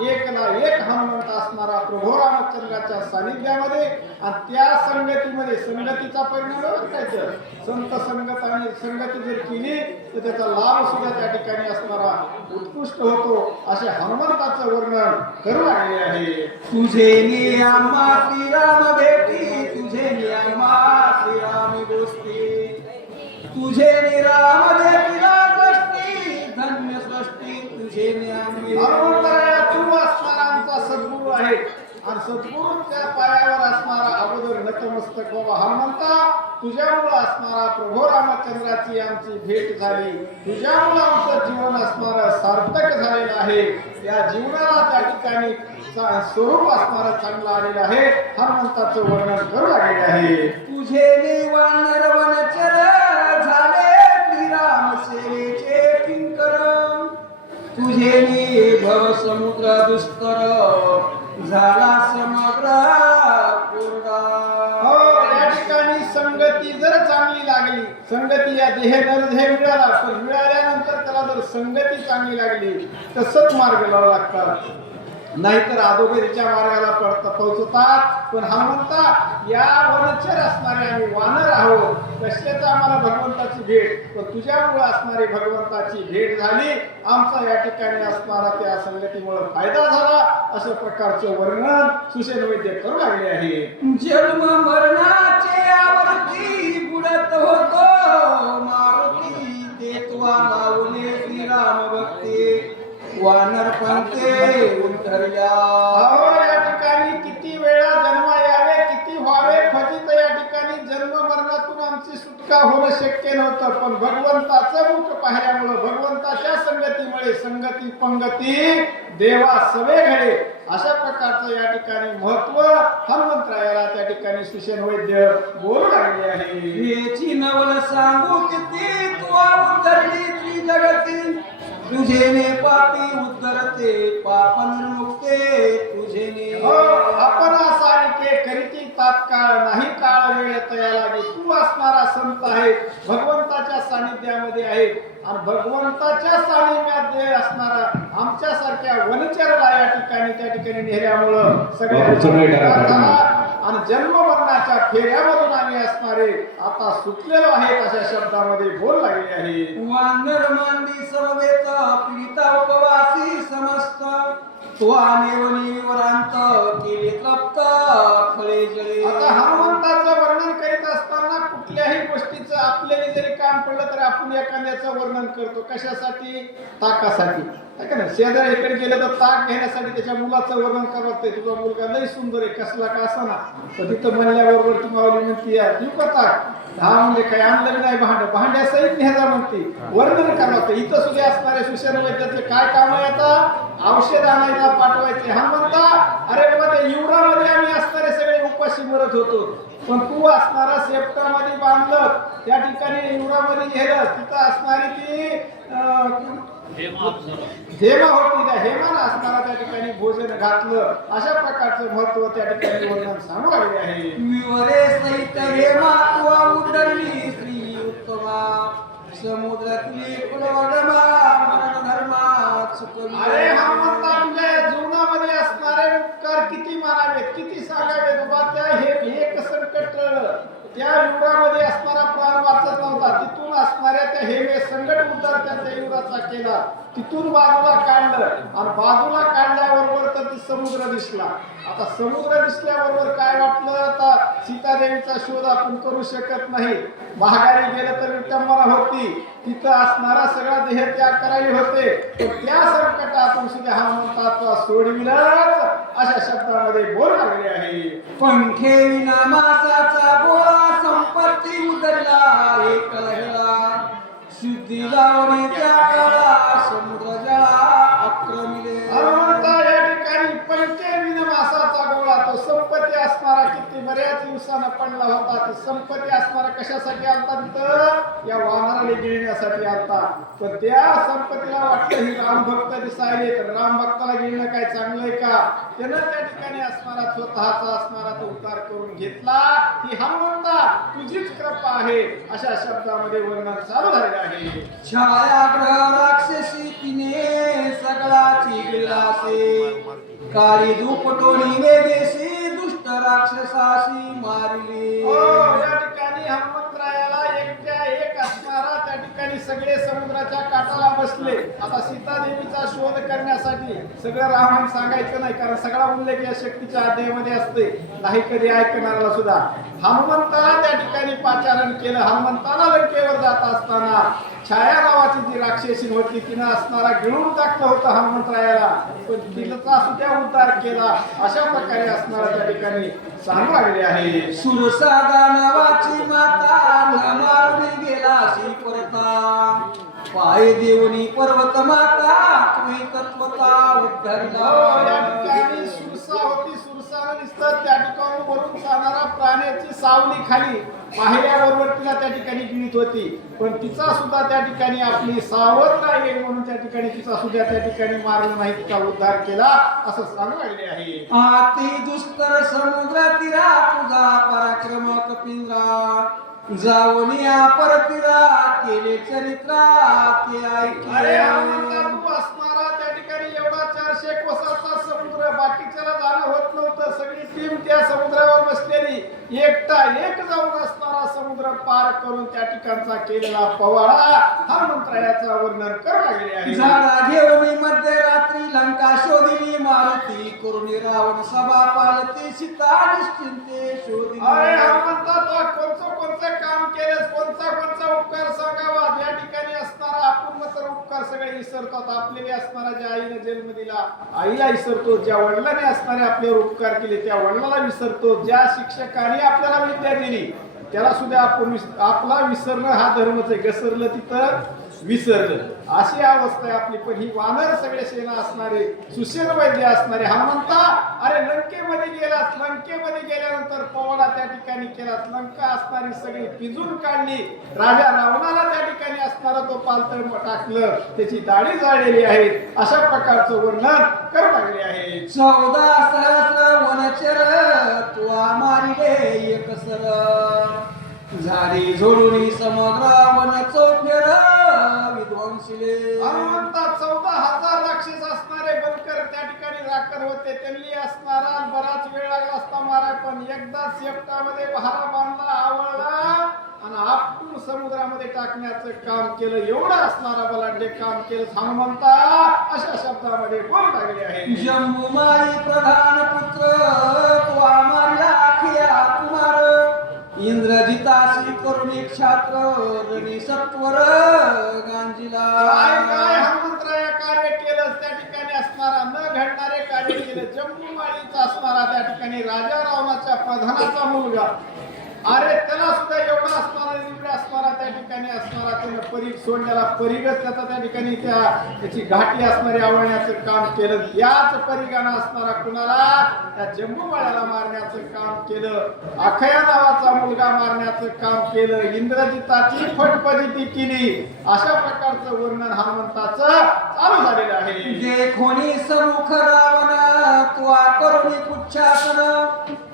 एकला एक हनुमंत असणारा प्रभू रामचंद्राच्या सानिध्यामध्ये आणि त्या संगतीमध्ये संगतीचा परिणाम ओळखायचं. संत संगत आणि संगती जर केली तर त्याचा लाभ सुद्धा त्या ठिकाणी असणारा उत्कृष्ट होतो. असे हनुमंताचं वर्णन करू लागले आहे. तुझे नियमा श्रीराम भेटी, तुझे नियमा श्रीराम गोष्टी, तुझे निराम देखिला दृष्टी, धन्य सृष्टी तुझे नियम. हनुमंतराया तू असणारा आमचा सद्गुरू आहे आणि सद्गुरूच्या पायावर असणारा अगोदर नतमस्तक बाबा हनुमंता, तुझ्यामुळं असणारा प्रभू रामचंद्राची आमची भेट झाली. तुझ्यामुळं आमचं जीवन असणारं सार्थक झालेलं आहे. या जीवनाला त्या ठिकाणी स्वरूप असणारं चांगलं आलेलं आहे. हनुमंताचं वर्णन करू लागले आहे. तुझे निवानर वनचर झाले श्रीराम सेवेचे किंकर, तुझे नि भव समुद्र दुष्कर झाला समग्र कोरडा. हो, या ठिकाणी संगती जर चांगली लागली, संगती या देह नरदेह मिळाला, पण मिळाल्यानंतर त्याला जर संगती चांगली लागली तर सत्मार्ग लावा लागतात. नाहीतर अधोगतीच्या मार्गाला पोहोचतात. पण हनुमंता या वनचर असणारे आम्ही वानर आहोत. कशाच आम्हाला भगवंताची भेट, पण तुझ्यामुळे असणारी भगवंताची भेट झाली. आमचा या ठिकाणी असणारा त्या संगतीमुळे फायदा झाला. अशा प्रकारचं वर्णन सुषेण वैद्य करू लागले आहे. जन्म मरणाचे आवर्ती बुडत होतो मारुती, देतवा लावले श्रीराम भक्ती वानर पंथे उतरल्या. अहो, या ठिकाणी किती वेळा जन्म यावे, किती व्हावे फजित. या ठिकाणी जन्म मरणातून आमची सुटका होणं शक्य नव्हतं. पण भगवंताचं मुख पाहिल्यामुळं, भगवंताच्या संगतीमुळे संगती पंगती देवा सवे घडे. अशा प्रकारचं या ठिकाणी महत्व हनुमंतरायाला त्या ठिकाणी सुषेण वैद्य बोलू लागले आहे. याची नवल सांगू किती तू उतरली त्रिजगती, तुझे ने पापी उद्धरते पाप निर्मुक्ते, तुझे ने. हो, आपण सारिके करीती तात्काळ नाही काळ वेळ तया लागे. तू असणारा संत आहे, भगवंताच्या सानिध्यामध्ये आहे आणि भगवंताच्या सानिध्यामध्ये असणारा आमच्यासारख्या वनचरला या ठिकाणी त्या ठिकाणी नेल्यामुळं सगळ्या आणि जन्म मरणाच्या फेऱ्यामधून आम्ही असणारे आता सुटलेलो आहे अशा शब्दामध्ये बोल लागले आहे. वानर मांदी समवेत पीडिता उपवासी समस्त, त्वानेवनी वरांत केले तृप्त खळे जळे. आता हनुमंताचं वर्णन करीत असताना कुठल्याही गोष्टीचं आपल्याला जरी काम पडलं तर आपण एखाद्याचं वर्णन करतो. कशासाठी? ताकासाठी. का ना, शेजारी इकडे गेलं तर ताक घेण्यासाठी त्याच्या मुलाचं वर्णन करावं लागते. तुझा मुलगा लई सुंदर आहे, कसला का असा ना, तर तिथं म्हणल्याबरोबर ती मावली म्हणती देऊ का ताक? हा म्हणजे काय आणलं नाही, भांड्यासहित न्यायचा म्हणते. वर्णन करावं लागतं. इथं सुद्धा असणारे सुषेण वैद्याचे काय काम आहे? आता औषध आणायला पाठवायचे. हा म्हणता अरे बाबा त्या युवरामध्ये आम्ही असणारे सगळे उपाशी मरत होतो, पण तू असणारा सेप्टामध्ये बांधलं, त्या ठिकाणी युवरामध्ये गेलं, तिथं असणारी ती हेमा होती, त्या हेमानं असणारा त्या ठिकाणी भोजन घातलं. अशा प्रकारचं महत्व त्या ठिकाणी वर्णन सांगू लागले आहे. विवरे सहित हेमा तुवा उतरली श्री उत्तमा, समुद्रातली पुलोडमा मरण धर्मात सुकली. अरे हनुमंता, तुझ्या जीवनामध्ये असणारे उपकार किती मानावेत, किती सांगावेत बाबा. त्या हे एक संकट त्या युगामध्ये असणारा प्राण वाचत नव्हता, तिथून असणाऱ्या त्या हेमे संकट उद्धार त्या युगाचा केला. तिथून बाजूला काढलं आणि बाजूला काढल्याबरोबर तर ती समुद्र दिसला. आता समुद्र दिसल्याबरोबर काय वाटलं? आता सीतादेवीचा शोध आपण करू शकत नाही. महागारी गेलं तर विटंबना होती, तिथं असणारा सगळा देह त्याग करायला होते. त्या संकटातून सुद्धा हनुमंताचा सोडविलाच अशा शब्दामध्ये बोल लागले आहे. पंखे विना मासाचा गोळा संपत्ती उतरला एक लहरा, शुद्धी लावणे त्या काळा समुद्र जळा आक्रमिले. हनुमंता या ठिकाणी पंखे विना मासाचा गोळा, तो संपत्ती असणारा किती बऱ्याच दिवसानं बनला होता. ती संपत्ती असणारा कशासाठी आलता तिथं? या वानराला गिळण्यासाठी आलता. पण त्या संपत्तीला वाटतं ही राम भक्त दिसायले, तर राम भक्ताला गिळणं काय चांगलं आहे का? त्यानं त्या ठिकाणी असणारा स्वतःचा असणारा तो उद्धार करून घेतला. ही हनुमंता तुझीच कृपा आहे अशा शब्दामध्ये वर्णन चालू झालेलं आहे. छायाग्रह राक्षसी तिने सगळाची गिळासे, काळी झुपटोणी वेगेसी दुष्ट राक्षसाशी मारली. या ठिकाणी हनुमंतरायाला एकट्या एक असणारा त्या ठिकाणी सगळे समुद्राच्या काठाला बसले. आता सीता देवीचा शोध करण्यासाठी सगळं रामायण सांगायचं नाही, कारण सगळा उल्लेख या शक्तीच्या अध्यायामध्ये असते. नाही कधी ऐकणाऱ्याला सुद्धा हनुमंताला त्या ठिकाणी पाचारण केलं. हनुमंताला लंकेवर जात असताना छाया नावाची जी राक्षसी होती तिनं असणारा गिळून टाकलं होतं हनुमंतरायाला, पण तिचा सुद्धा उद्धार केला. अशा प्रकारे असणारा त्या ठिकाणी सांगू लागले आहे. सुरसागा नावाची माता मारुनी गेलाशी परता, पाय देवनी पर्वत माता तुम्ही तत्वता उद्धरला. या ठिकाणी सुरसा होती. सुरसानं नुसतं त्या ठिकाणी वरून जाणारा प्राण्याची सावली खाली पाहिल्याबरोबर तिला त्या ठिकाणी गिळीत होती, पण तिचा सुद्धा त्या ठिकाणी आपली सावध नाही म्हणून त्या ठिकाणी तिचा सुद्धा त्या ठिकाणी मारलं नाही, तिचा उद्धार केला असं सांगू लागले आहे. आती दुष्कर समुद्र तीरा तुझा पराक्रम कपिंद्रा, जावनिया परतीरा केले चरित्रा ते अरे हनुमंता, ऐकले. तू असणारा त्या ठिकाणी एवढा 400 कोसाचा समुद्र, बाकीच्याला जाणं होत नव्हतं. सगळी टीम त्या समुद्रावर बसलेली, एकटा एक जाऊन असणारा समुद्र पार करून त्या ठिकाणचा केलेला पवाडा हनुमंतरायाचा वर्णन करू लागले आहे. झाडा घेऊन मध्यरात्री लंका शोधिली, मारुती करून रावण सभा पालती, सीता निश्चिंते अरे शोधिली. हनुमंता, तो कोणचं काम केलंस, कोणचा उपकार सांगावा? या ठिकाणी असणारा आपण तर उपकार सगळे विसरतात. आपले असणारा ज्या आईने जन्म दिला आईला विसरतो, ज्या वडिलांनी असणारे आपल्यावर उपकार केले त्या वडिलाला विसरतो, ज्या शिक्षकाने आपल्याला विद्या दिली त्याला सुद्धा आपण आपला विसरणं हा धर्मच आहे. घसरलं तिथं विसरलं, अशी अवस्था आहे आपली. पण ही वानर सगळे सेना असणारे, सुसेन वैद्य असणारे हनुमंता, अरे लंकेमध्ये गेलास, लंकेमध्ये गेल्यानंतर पवाडा त्या ठिकाणी केलास, लंका असणारी सगळी पिजून काढली, राजा रावणाला त्या ठिकाणी असणारा तो पालतळ टाकलं, त्याची दाढी जाळलेली आहे. अशा प्रकारचं वर्णन करू लागले आहे. 14 सहस्र वनचर तुआ मारिले एक सर, झाडी झोडून समग्र वन चौफेर विध्वंसिले. हनुमंता 14,000 राक्षस असणारे बनकर त्या ठिकाणी राखर होते. त्यांनी असणारा बराच वेळ लागला असता मारा, पण एकदा शेपटामध्ये पहारा बांधला, आवळला आणि आपटून समुद्रामध्ये टाकण्याचं काम केलं. एवढं असणारा बलाढ्य काम केलं हनुमंता अशा शब्दामध्ये बोलू लागले आहे. जम्बुमारी प्रधान पुत्र तुआ मारला अखिया कुमार, इंद्रजिताशी करुणी क्षात्र रणी सत्वर गांजीला. काय हनुमंतराया कार्य केलं त्या ठिकाणी असणारा, न घडणारे कार्य केले. जम्बुमाळीचा असणारा त्या ठिकाणी राजा रावणाच्या प्रधानाचा मुलगा, अरे त्याला सुद्धा एवढा असणारा निवड असणारा त्या ठिकाणी असणारा त्यानं परीग सोडण्याला, परीगच त्याचा त्या ठिकाणी त्याची घाटी असणारी आवडण्याचं काम केलं. याच परिगानं असणारा कुणाला, त्या जम्बूमाळ्याला मारण्याचं काम केलं. अखया नावाचा मुलगा मारण्याचं काम केलं. इंद्रजिताची फटफजिती केली. अशा प्रकारचं वर्णन हनुमंताचं चालू झालेलं आहे. देखोनी समुख रावण तुआ करुणी पुच्छासन,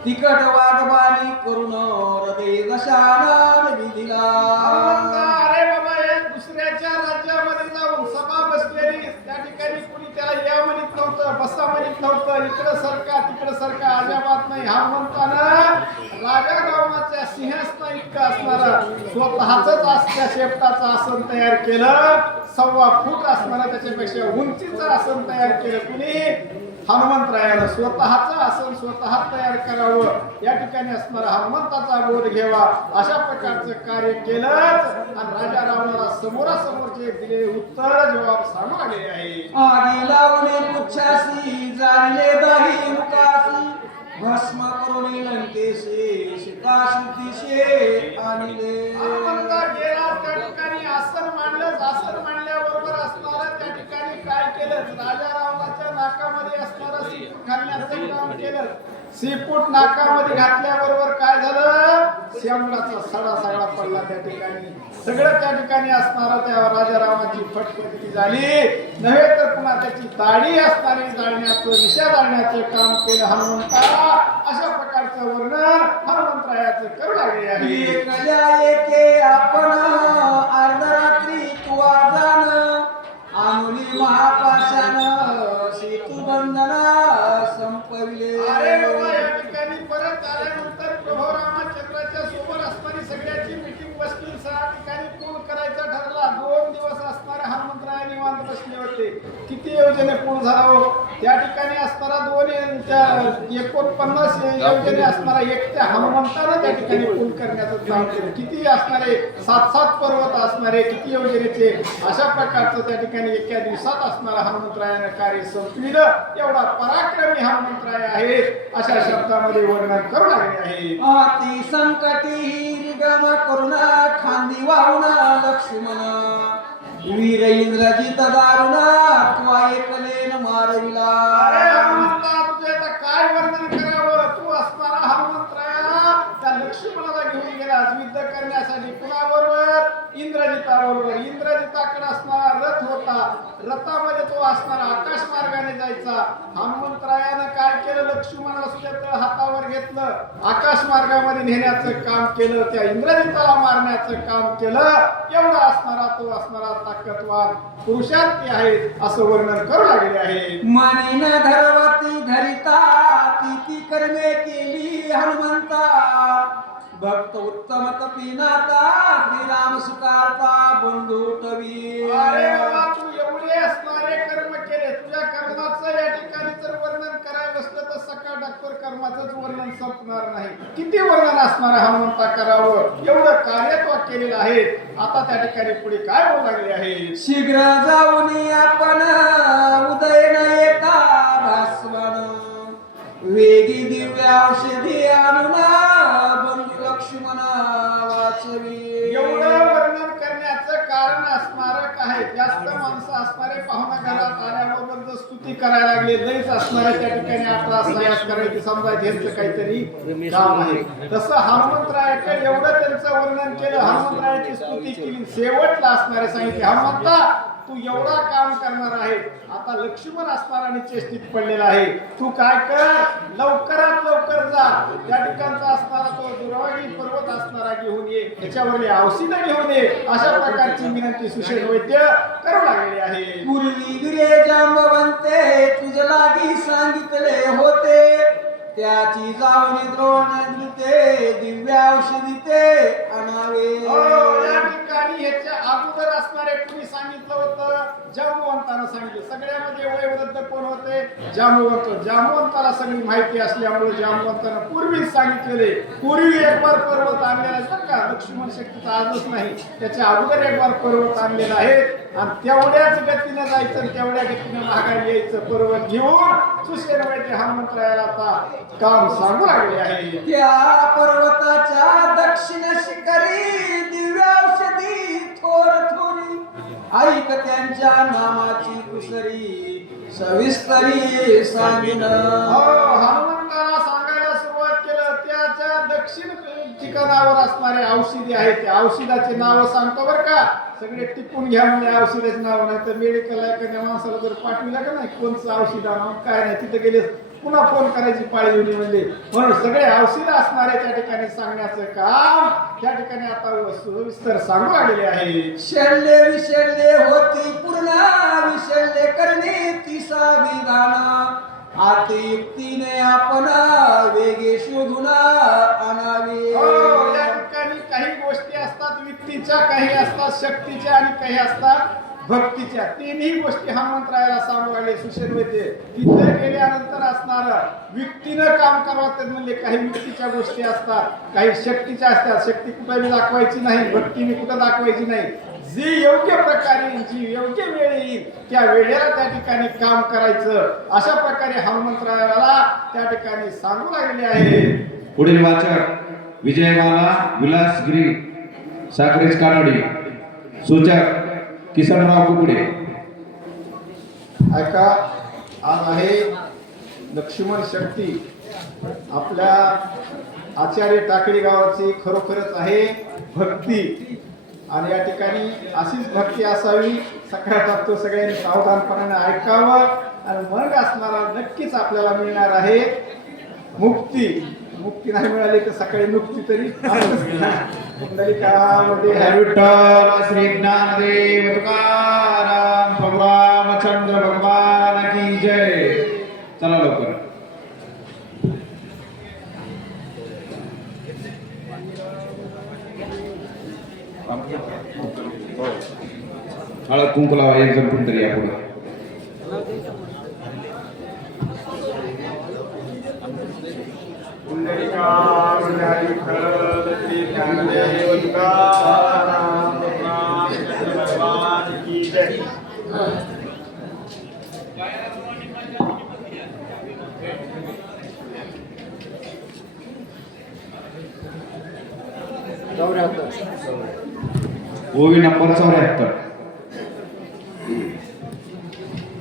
तिकट वाघबाणी करुण हृदय दशानन विधिला. अरे बाबा, हे दुसऱ्याच्या राज्यामध्ये जाऊन सभा बसलेली, त्या ठिकाणी कुणी त्याला या म्हणत नव्हतं, बसा म्हणत नव्हतं, इकडं सरका तिकडं सरका, अजाबात नाही. हनुमंतानं राजा रावणाच्या सिंहासना इतकं असणारा स्वतःच त्या शेपटाचं आसन तयार केलं. 1.25 फूट असणारा त्याच्यापेक्षा उंचीचं आसन तयार केलं. कुणी? हनुमंतरायानं स्वतःचं आसन स्वतः तयार करावं, या ठिकाणी असणारा हनुमंताचा बोध घ्यावा, अशा प्रकारचं कार्य केलंच. आणि राजा रावणाला समोरासमोरचे दिले उत्तर जबाब सांगू आले आहे. आगी लावणे पुच्छासी जाळले दाही मुकासी, भस्म करून लंकेशे शिकाशुद्धीशे आणले. हनुमंता गेला त्या ठिकाणी आसन मांडलं. आसन मांडल्याबरोबर असणारं त्या ठिकाणी काय केलं? राजा रावणाच्या नाकामध्ये असणारं सिंदूर घालण्याचं काम केलं. सीपूट नाकामध्ये घातल्याबरोबर काय झालं, शेंबडाचा सडा सगळा पडला त्या ठिकाणी. सगळं त्या ठिकाणी असणारा त्या राजा रामाची फटफटी झाली. नव्हे तर पुन्हा त्याची दाढी असणारी जाळण्याचं, विषा जाळण्याचं काम केलं हनुमंता. अशा प्रकारचं वर्णन हनुमंतरायाचं करू लागले आहे. एकल्या एके आपण अर्धरात्री तुवा जाण आमुली महापाशान सेतुबंधना संपविले. अरे बाबा, या ठिकाणी परत आल्यानंतर प्रभू रामचंद्राच्या सोबत असणारी सगळ्याची मीटिंग बसली. 6 ठिकाणी पूर्ण करायचा ठरला. 2 दिवस असणारे हनुमंतराय निवांत बसले होते. किती योजने पूर्ण झाला हो. त्या ठिकाणी असणारा 49 योजने असणारा एकट्या हनुमंतानं त्या ठिकाणी पूर्ण करण्याचं काम केलं. किती असणारे 7 पर्वत असणारे किती योजनेचे. अशा प्रकारचं त्या ठिकाणी एका दिवसात असणारा हनुमंतरायानं कार्य संपविलं. एवढा पराक्रमी हनुमंतराय आहे अशा शब्दामध्ये वर्णन करू लागले आहे. अति संकटी निगम करुणा खांदी वाहुना लक्ष्मण वीर इंद्रजित दारुणा त्वा एकलेन मारविला. अरे हनुमंता, तुझे आता काय वर्णन करावं. तू असणारा हनुमंतराया त्या लक्ष्मणाला घेऊन गेलास युद्ध करण्यासाठी. कुणाबरोबर? इंद्रजिताबरोबर. इंद्रजिताकडे असणारा रथ होता. रथामध्ये तो असणारा आकाश मार्गाने जायचा. हनुमंतरायानं काय केलं, लक्ष्मणाला सुद्धा हातावर घेतलं, आकाश मार्गामध्ये नेण्याचं काम केलं, त्या इंद्रजिताला मारण्याचं काम केलं. एवढा असणारा तो असणारा ताकदवान पुरुषार्थी आहे असं वर्णन करू लागले आहे. मनीन धरवती धरिता ती कर्मे केली हनुमंता भक्त उत्तम कपिनाथा श्रीराम सुकारता बंधू तवी. अरे बाबा, तू एवढे असणारे कर्म केले. तुझ्या कर्माचं या ठिकाणी जर वर्णन करायला बसलं तर सकाळ डॉक्टर कर्माचंच वर्णन संपणार नाही. किती वर्णन असणार हनुमंता करावं. एवढं कार्य तो केलेलं आहे. आता त्या ठिकाणी पुढे काय बोलू लागले आहे. शीघ्र जाऊन आपण उदय न येता भास्वन वेगी दिव्य औषधी आणून बंधू लक्ष्मण वाचवी. एवढं वर्णन करण्याचं कारण असणार काय. जास्त माणसं असणारे पाहुणा घरात आल्याबरोबर जर स्तुती करायला लागले, लईच असणारे त्या ठिकाणी आपला सह्यास करायची समजा यांचं काहीतरी काम आहे. तसं हनुमंतरायाकडे एवढं त्यांचं वर्णन केलं, हनुमंतरायाची स्तुती केली. शेवटला असणारे सांगितले, हनुमंता तू एवढा काम करणार आहे. आता लक्ष्मण असणारा निश्चित पडलेला आहे. तू काय कर, लवकरात लवकर जा. त्या ठिकाणचा असणारा तो दुर्वागी पर्वत असणारा घेऊन ये, त्याच्यावरली औषधं घेऊन ये. अशा प्रकारची विनंती सुशेष वैद्य करू लागलेली आहे. पूर्वी गिरे जांबवंते तुझ लागी सांगितले होते त्याची जाऊन द्रोण धृते दिव्य औषधी ते आणावे. या ठिकाणी ह्याच्या अगोदर असणारे तुम्ही सांगितलं होतं, जांबुवंतानं सांगितलं. सगळ्यामध्ये वयोवृद्ध कोण होते? जांबुवंत. जांबुवंताला सगळी माहिती असल्यामुळे जांबुवंतानं पूर्वीच सांगितलेले. पूर्वी एक बार पर्वत आणलेला आहे का, लक्ष्मण शक्तीचा आजच नाही, त्याच्या अगोदर एक बार पर्वत आणलेला आहे. आणि तेवढ्याच गतीनं जायचं आणि तेवढ्या गतीनं माघारी यायचं. पर्वत घेऊन सुशेन वैद्य हनुमंतरायाला आता काम सांगू लागले आहे. त्या पर्वताच्या दक्षिण शिखरी दिव्य औषधी थोर थोरी ऐक त्यांच्या नामाची कुसरी सविस्तरी सांगिन. हनुमंताला सांगायला सुरुवात केलं. त्याच्या दक्षिण ठिकाणावर असणारे औषधी आहेत, त्या औषधाचे नाव सांगतो बरं का. सगळे टिपून घ्या म्हणजे औषधाचे नाव. नाही तर मेडिकल एखाद्या माणसाला जर पाठविलं का नाही, कोणचं औषध नाव काय नाही, तिथे गेले पुन्हा फोन करायची पाळी येऊन म्हणजे. म्हणून सगळे औषध असणारे त्या ठिकाणी सांगण्याचं काम त्या ठिकाणी आता सविस्तर सांगू लागलेले आहे. शल्य विशल्य होती पूर्ण विशल्य करणे तिसा विधान आती युक्तीने आपण वेगे शोधून आणावे. या ठिकाणी काही गोष्टी असतात व्यक्तीच्या, काही असतात शक्तीच्या आणि काही असतात भक्तीच्या. तिन्ही गोष्टी हनुमंतरायाला सांगू लागले सुशेन वैद्य. तिथे गेल्यानंतर असणार व्यक्तीनं काम करावं म्हणजे काही व्यक्तीच्या गोष्टी असतात, काही शक्तीच्या असतात. शक्ती कुठे दाखवायची नाही, भक्तीने कुठं दाखवायची नाही. जी योग्य प्रकारे जी योग्य वेळ येईल त्या वेळेला त्या ठिकाणी काम करायचं. अशा प्रकारे हनुमंतरायाला त्या ठिकाणी सांगू लागले आहे. पुढील वाचक विजयमाला विलासगिरी साखरेज कानडी, सूचक किसनराव कुकडे. ऐका, आज आहे लक्ष्मण शक्ती आपल्या आचार्य टाकळी गावाची खरोखरच आहे भक्ती. आणि या ठिकाणी अशीच भक्ती असावी. सकाळी टाकतो सगळ्यांनी सावधानपणाने ऐकावं आणि मग असणारा नक्कीच आपल्याला मिळणार आहे मुक्ती. मुक्ती नाही मिळाली तर सकाळी मुक्ती तरी पुंडलिकामध्ये हरी विठ्ठल श्री ज्ञानदेव तुकाराम प्रभु रामचंद्र भगवान की जय. चला लवकर. हळद कुंकू लावा एक जण कोणतरी या पुढे. ओवी नंबर 74.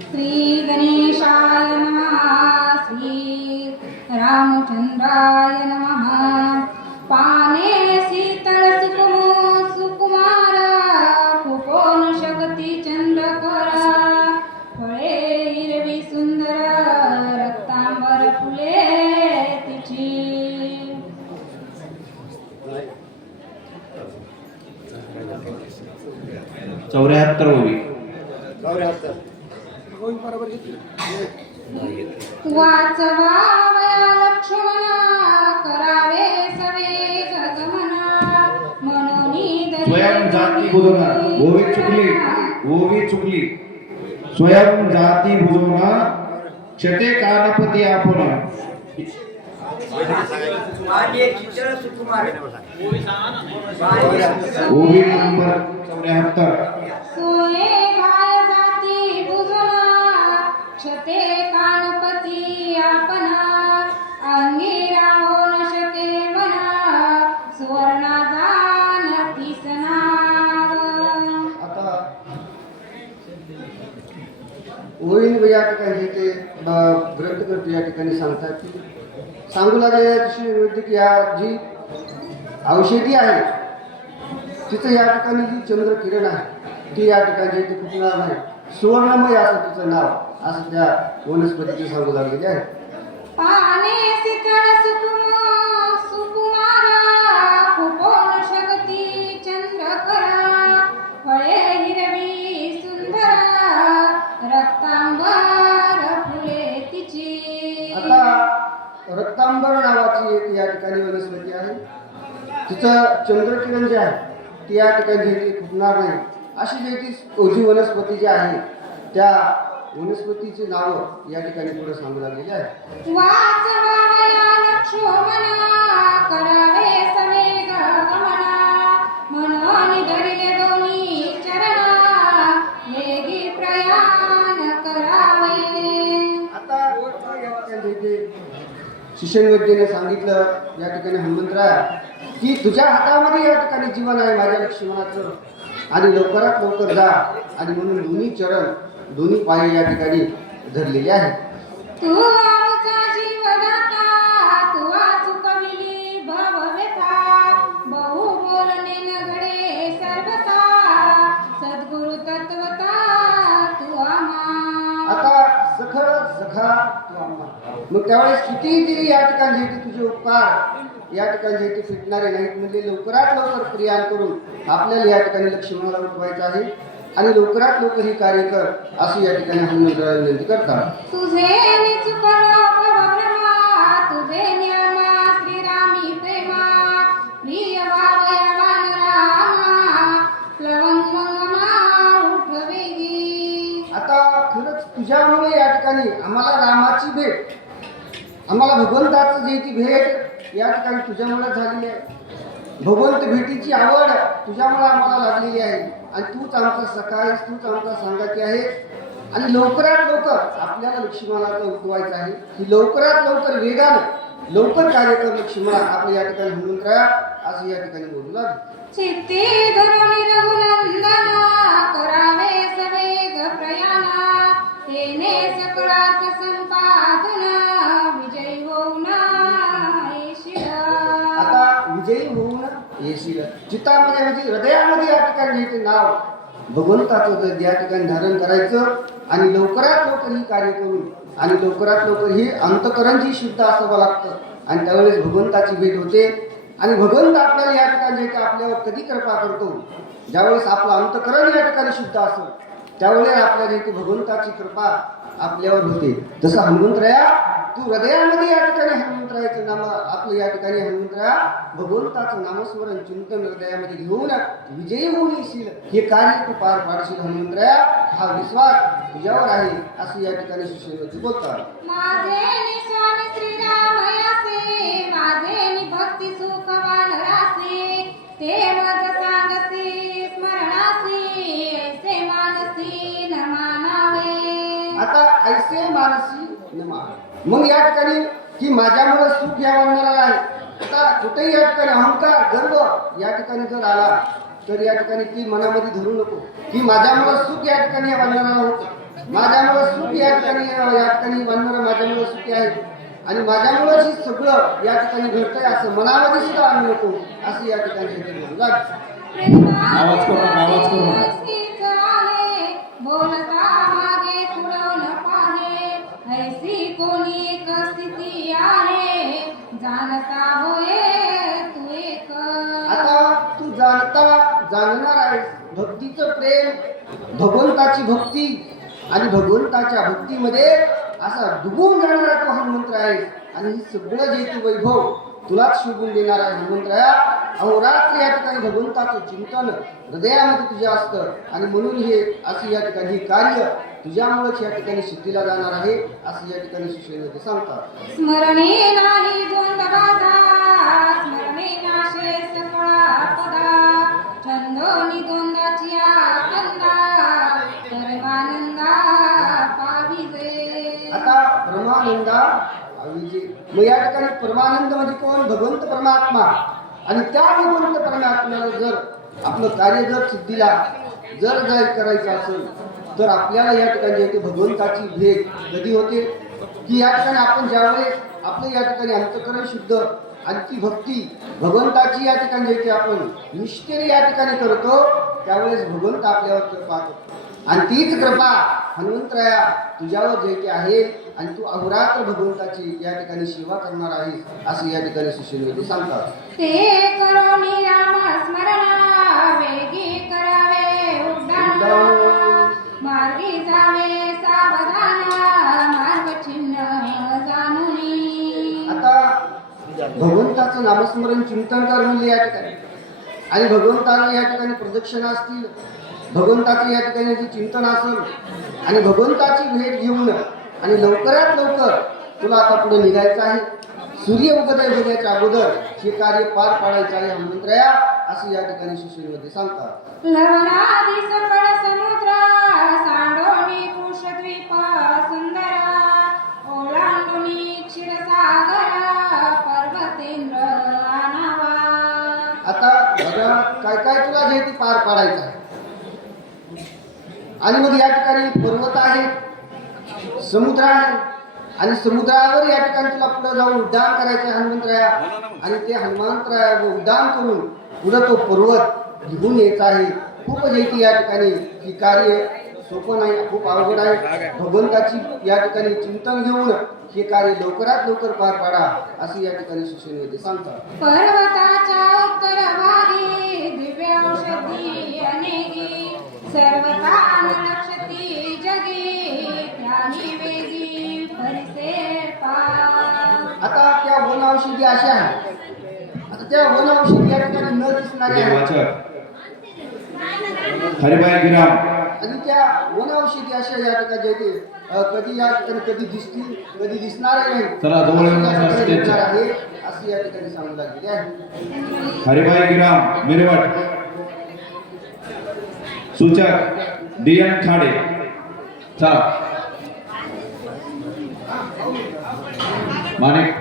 श्री गणेशाय नमः. श्री रामचंद्राय नमः. पाने शीतळ सुकुमार कुपोन शक्ती चंद्रकरा. फळे हिरवी सुंदर रक्तांबर फुले तिची. 74 ओवी. वाचवावया लक्ष्मणा करावे सवे गगमना. मनोनी स्वयं जाती बुजवणार. ओवी चुकली. स्वयं जाती बुजवणार क्षते कानपती आपण. ओवी नंबर 74. सोये गाय जाती बुजना क्षते कानपती आपणा. अंगी राहो न शके मना सुवर्णा जान तीसनाग. आता होईल या ठिकाणी ते ग्रंथकर्ते या ठिकाणी सांगतात की सांगू लागले की या जी औषधी आहे तिचं या ठिकाणी जी चंद्रकिरण आहे ती या ठिकाणी ती फुटणार नाही. सुवर्णमय असं तिचं नाव असं त्या वनस्पतीचे सांगू लागलेले आहे. पाने शीतळ सुकुमार कुपोन शक्ती चंद्रकरा. फळे हिरवी सुंदर रक्तांबर फुले तिची. आता रक्तांबर नावाची एक या ठिकाणी वनस्पती आहे. तिचं चंद्रकिरण जे आहे ती या ठिकाणी ती फुटणार नाही. अशी जी ती ओझी वनस्पती जी आहे त्या वनस्पतीचे नाव या ठिकाणी पुढे सांगू लागलेले आहे. वाचवावया लक्ष्मणा करावे सवे गगमना. मनोनी धरिले दोन्ही चरणा वेगी प्रयाण करावे. आता या ठिकाणी शिष्यवैद्याने सांगितलं या ठिकाणी हनुमंतराय की तुझ्या हातामध्ये या ठिकाणी जीवन आहे माझ्या लक्ष्मणाचं आणि लवकरात लवकर जा. आणि म्हणून दोन्ही चरण दोन्ही पाय या ठिकाणी धरलेले आहेत. तू आमचा जीवदाता तू चुकविली भवव्यथा. बहु बोलणे नगडे सर्वता सद्गुरु तत्वता तू आम्हा. आता सखा तू आम्हा. मग त्यावेळेस कितीही दिली या ठिकाणी तुझे उपकार या ठिकाणी ते फिटणारे नाहीत. म्हणजे लवकरात लवकर क्रिया करून आपल्याला या ठिकाणी लक्ष्मणाला उठवायचं आहे आणि लवकरात लवकर ही कार्य कर अशी या ठिकाणी हनुमंतराय विनंती करतात. तुझे निचुकलो भवभ्रमा तुझे नियमा श्रीरामी प्रेमा. प्रिय भावया वानरामा प्लवंग मंगमा उठवेगी. आता खरंच तुझ्यामुळे या ठिकाणी आम्हाला रामाची भेट आम्हाला भगवंताचं जे ती भेट या ठिकाणी तुझ्यामुळे झालेली आहे. भगवंत भेटीची आवड तुझ्यामुळे आम्हाला लागलेली आहे आणि तूच आमचा सखा आहेस, तूच आमचा सांगायची आहे. आणि लवकरात लवकर आपल्याला लक्ष्मणाला उठवायचं आहे की लवकरात लवकर वेगानं लवकर कार्य कर लक्ष्मणा आपल्या या ठिकाणी हनुमंतराया असं या ठिकाणी बोलू लागले. चित्ते धरुणी रघुनंदना करावे सवेग प्रयाणा. तेने सकळात संपादना विजयी होऊन घेशील चित्तामध्ये म्हणजे हृदयामध्ये या ठिकाणी ते नाव भगवंताचं जर या ठिकाणी धारण करायचं आणि लवकरात लवकर ही कार्य करून आणि लवकरात लवकर हे अंतकरण जी शुद्ध असावं लागतं आणि त्यावेळेस भगवंताची भेट होते आणि भगवंत आपल्याला या ठिकाणी जे आपल्यावर कधी कृपा करतो ज्यावेळेस आपलं अंतकरण या ठिकाणी शुद्ध असेल त्यावेळेस आपल्याला इथे भगवंताची कृपा आपल्यावर होते. जसं हनुमंतराया तू हृदयामध्ये या ठिकाणी हनुमंतरायाचं नाम आपलं या ठिकाणी हनुमंतराया भगवंताचं नामस्मरण चिंतन हृदयामध्ये घेऊन विजयी होऊन येशील हे कार्य तू पार पाडशील हनुमंतराया हा विश्वास तुझ्यावर आहे असं या ठिकाणी सुशीलवती बोलतात. माझे स्वामी श्रीराम यासे माझे भक्ती सुखवान रासे ते मज सांगसी स्मरणासी ऐसे मानसी न मानावे. आता ऐसे मानसी नमा मग या ठिकाणी की माझ्यामुळे सुख या वंदनाला आहे. आता कुठेही या ठिकाणी अहंकार गर्व या ठिकाणी जर आला तर या ठिकाणी ती मनामध्ये धरू नको की माझ्यामुळे सुख या ठिकाणी या वंदनाला होतं माझ्यामुळे सुख या ठिकाणी वंदना माझ्यामुळे सुखी आहे आणि माझ्यामुळेच हे सगळं या ठिकाणी घडतंय असं मनामध्ये सुद्धा आणू नको असं या ठिकाणी बोलू लागतं. आवाज करू नका, आवाज करू नका. बोलता मागे पुढं न पाहे ऐसी कोणी एक स्थिती आहे जाणता होय तू एक. आता तू जाणणार आहेस भक्तीचं प्रेम भगवंताची भक्ती आणि भगवंताच्या भक्तीमध्ये असा डुबून जाणारा तो हनुमंत्र आहे आणि हे सगळं जे तू वैभव तुलाच शोभून देणार आहे हनुमंतराया. अहोरात्र या ठिकाणी भगवंताचं चिंतन हृदयामध्ये तुझ्या असतं आणि म्हणून हे असं या ठिकाणी कार्य तुझ्यामुळेच या ठिकाणी सिद्धीला जाणार आहे असं या ठिकाणी सुशीलवती सांगतात. स्मरणे नाही द्वंद्व बाधा स्मरणे नाशे सकळा पदा छंदोनी द्वंद्वाची आनंदा परमानंदा पाविजे. आता परमानंदा मग या ठिकाणी परमानंद म्हणजे कोण भगवंत परमात्मा आणि त्या भगवंत परमात्म्याला जर आपलं कार्य जर सिद्धीला जर करायचं असेल तर आपल्याला या ठिकाणी येते भगवंताची भेट कधी होते की या ठिकाणी आपण ज्यावेळेस आपलं या ठिकाणी अंतकरण शुद्ध आणि ती भक्ती भगवंताची या ठिकाणी येते आपण निष्ठेने या ठिकाणी करतो त्यावेळेस भगवंत आपल्यावर कृपा करतो आणि तीच कृपा हनुमंतराया तुझ्यावर जे आहे आणि तू अहोरात्र भगवंताची या ठिकाणी सेवा करणार आहेस असं या ठिकाणी सुशीलवती सांगतात. ते करोनी राम स्मरणा वेगी करावे उड्डाण मार्गी जावे सावधान मार्ग चिन्ह जाणूनी. आता भगवंताचं नामस्मरण चिंतन कर म्हणले या ठिकाणी आणि भगवंताला या ठिकाणी प्रदक्षिणा असतील भगवंताचं या ठिकाणी जे चिंतन असेल आणि भगवंताची भेट घेऊन आणि लवकरात लवकर तुला आता पुढे निघायचं आहे सूर्य उदय होण्याच्या अगोदर हे कार्य पार पाडायचं आहे हनुमंतराया असं या ठिकाणी सुशीलवती सांगतात. लवणादी सकळ समुद्र सांडोनी कुशद्वीप सुंदरा ओलांडोनी क्षीरसागर पर्वतेंद्र आनावा. आता बघा काय काय तुला जे ती पार पाडायचं आहे आणि मग या ठिकाणी पर्वत आहे समुद्र आहे आणि समुद्रावर या ठिकाणी तुला पुढे जाऊन उड्डाण करायचं आहे हनुमंतराया आणि ते हनुमंतराया उड्डाण करून पुढे तो पर्वत घेऊन यायचा आहे. खूप जैती या ठिकाणी ही कार्य सोपं नाही खूप अवघड आहे. भगवंताची या ठिकाणी चिंतन घेऊन हे कार्य लवकरात लवकर पार पाडा असं या ठिकाणी सुशीलवती सांगतात. पर्वताच्या उत्तर भागी दिव्य औषधी अनेकी सर्वता लक्षती जगी त्याही वेगी परिसे पा. आता त्या वनौषधी अशा आहेत आता त्या वनौषधी या ठिकाणी न दिसणाऱ्या आहेत वाचक हरिभाई गिराम आणि त्या वनौषधी अशा या ठिकाणी येते कधी या ठिकाणी कधी दिसतील कधी दिसणार नाही चला, जवळ येऊन बसा स्टेजच्या. आहे असं या ठिकाणी सांगू लागले आहे. हरिभाई गिराम मिरवट सूचक डीएम खाडे. चला माणिक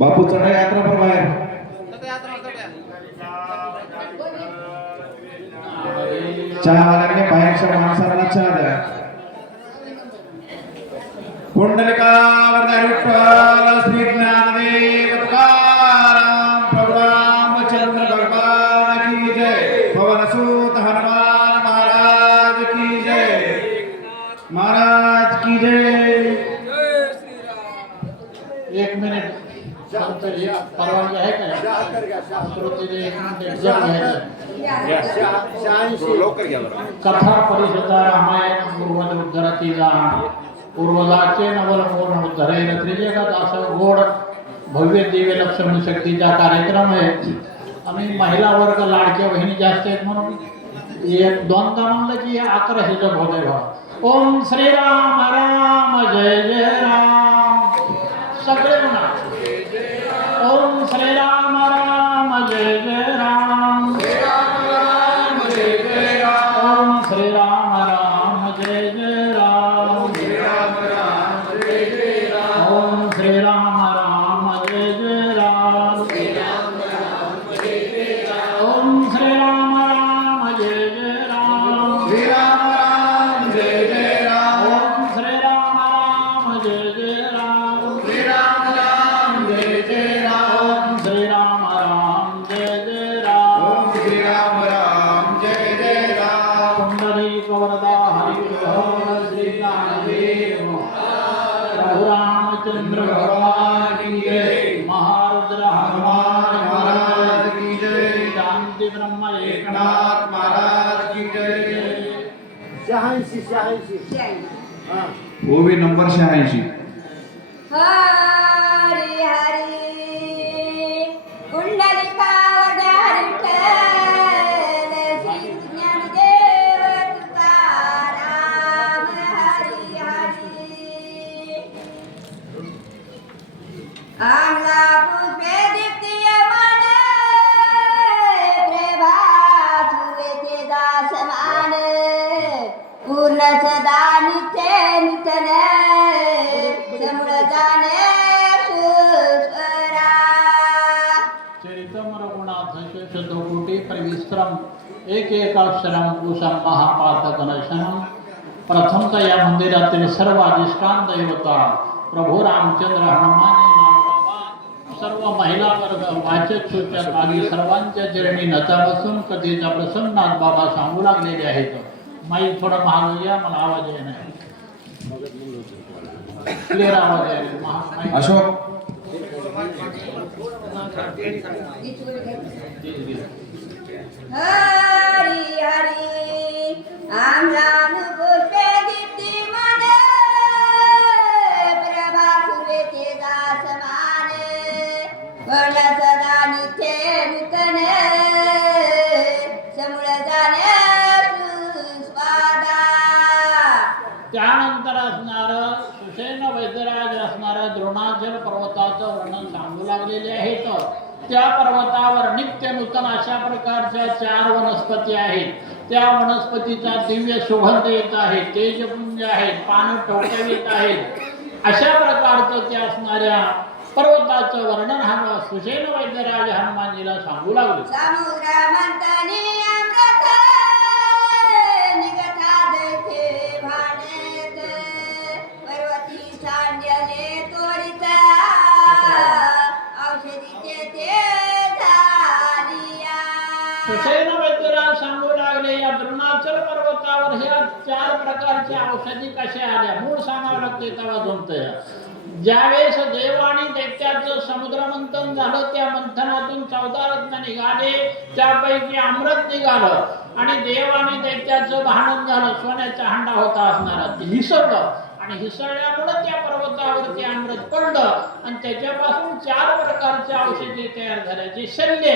बापू चढा यात्रा पर बाहेर चहा वाल्याने बाहेरच्या माणसाला चहा द्या. पुंडलिकावरती विठ्ठल श्री ज्ञानदेव तुकाराम प्रभु रामचंद्र भगवान की जय. पवनसुत हनुमान महाराज की जय. महाराज की जय. एक मिनिट परवानगी आहे का? श्रोतेले एक मिनिट एक्झाम घ्यायचं. लवकर घ्या बरं. कथा परिषदा रामायण पूर्वज उद्धरतीला पूर्वजाचे नवलपूर्ण उद्धरेल त्रिजगात असं गोड भव्य दिव्य लक्ष्मण शक्तीचा कार्यक्रम आहे. आम्ही महिला वर्ग लाडक्या बहिणी जास्त आहेत म्हणून एक दोनदा म्हणलं की 11 शिजक होते बघा. ओम श्रीराम राम जय जय राम. सगळे म्हणा ओम श्रीराम राम जय जय राम. ओम श्रीराम राम जय जय राम. ओम श्रीराम राम जय जय राम. ओम श्रीराम राम जय जय राम. ओम श्रीराम राम जय जय राम. श्रीराम राम जय जय राम. ओम श्रीराम राम जय जय राम. श्रीराम राम जय जय राम. ओम श्रीराम राम जय जय राम. ओम श्रीराम राम जय जय राम. पुंडरीक वरदा हरि श्री ज्ञानदेव प्रभु रामचंद्र भगवान की जय. महारुद्र हनुमान महाराज की जय. शांति ब्रह्म एकनाथ एकनाथ महाराज की जय. 86 ओवी नंबर 86. हरी हरी पुंडलिकावरती विठ्ठल श्री ज्ञानदेव तुकाराम. हरी हरी आमला पुष्पे दीप्तियमान प्रभातुरे दासमान पूर्ण सदा नित्य नूतन समूळ जाणे सुस्वरा. चरितम रघुनाथ शतकोटी प्रविस्त्रम एक अक्षरम कुशम महापातकनशनम. प्रथमतः या मंदिरातील सर्व अधिष्ठान दैवता प्रभू रामचंद्र हनुमानी नामबाबा सर्व महिला वर्ग वाचक सूचक आदी सर्वांच्या चरणी नचा बसून कधीचा प्रसन्नाथ बाबा सांगू लागलेले आहेत. माईक थोडा महाग या, मला आवाज येत नाही. क्लिअर आवाज आहे. अशोक हरी हरी आमला पुष्पे दीप्तिमान प्रभातुरे दासमान पूर्ण सदा नित्य नूतन समूळ जाणे सुस्वादा. त्यानंतर असणारं सुषेण वैद्यराज असणाऱ्या द्रोणाचल पर्वताचं वर्णन सांगू लागलेले आहेत. त्या पर्वतावर नित्य नूतन अशा प्रकारच्या 4 वनस्पती आहेत. त्या वनस्पतीचा दिव्य सुगंध येत आहे, तेजपुंज आहेत, पानं टवटवीत आहेत. अशा प्रकारचं त्या असणाऱ्या पर्वताचं वर्णन हा सुषेण वैद्यराज हनुमानजीला सांगू लागले. समुद्रामंथनी अमृत निघता दैथे भांडेत पर्वती सांडले त्वरित औषधीचे ते झालिया. सुषेण वैद्यराज सांगू लागले या द्रोणाचल पर्वतावर ह्या 4 प्रकारच्या औषधी कशा आल्या. मूळ सांगावं लागते तेव्हा जमतंय. ज्यावेळेस देव आणि दैत्याचं समुद्र मंथन झालं, त्या मंथनातून 14 रत्न निघाले, त्यापैकी अमृत निघालं आणि देव आणि दैत्याचं भांडण झालं. सोन्याचा हांडा होता असणारा ते हिसळलं आणि हिसळल्यामुळे त्या पर्वतावरती अमृत पडलं आणि त्याच्यापासून 4 प्रकारचे औषधे तयार झाल्याचे. शल्य,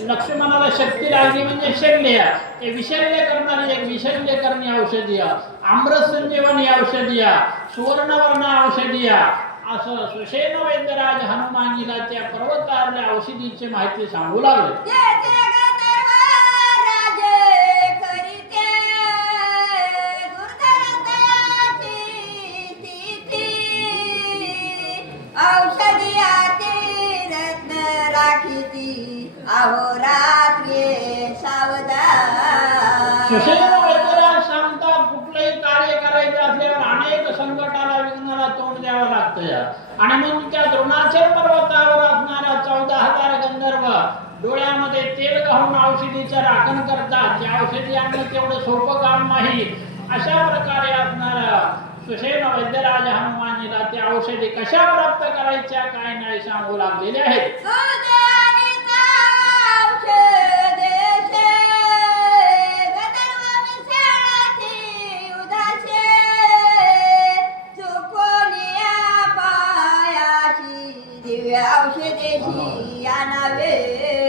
लक्ष्मणाला शक्ती लागली म्हणजे शल्य, ते विशल्य करणारी एक विशल्य करणी औषधी, अमृत संजीवनी औषधी, सुवर्णवर्ण औषधी. असं सुषेण वैद्यराज हनुमानजीला त्या पर्वतावरल्या औषधीची माहिती सांगू लागले. जय जय गंधर्व राजे करीते सुशेन वैद्यराज सांगतात कुठलंही कार्य करायचं असल्यावर अनेक संकटाला विघ्नाला तोंड द्यावं लागतं आणि मग त्या द्रोणाचल पर्वतावर असणारा 14,000 गंधर्व डोळ्यामध्ये तेल घालून औषधीचं राखण करतात. त्या औषधी आणणं तेवढं सोपं काम नाही. अशा प्रकारे असणारा सुशेन वैद्यराज हनुमानीला त्या औषधी कशा प्राप्त करायच्या काय नाही सांगू लागलेले आहेत.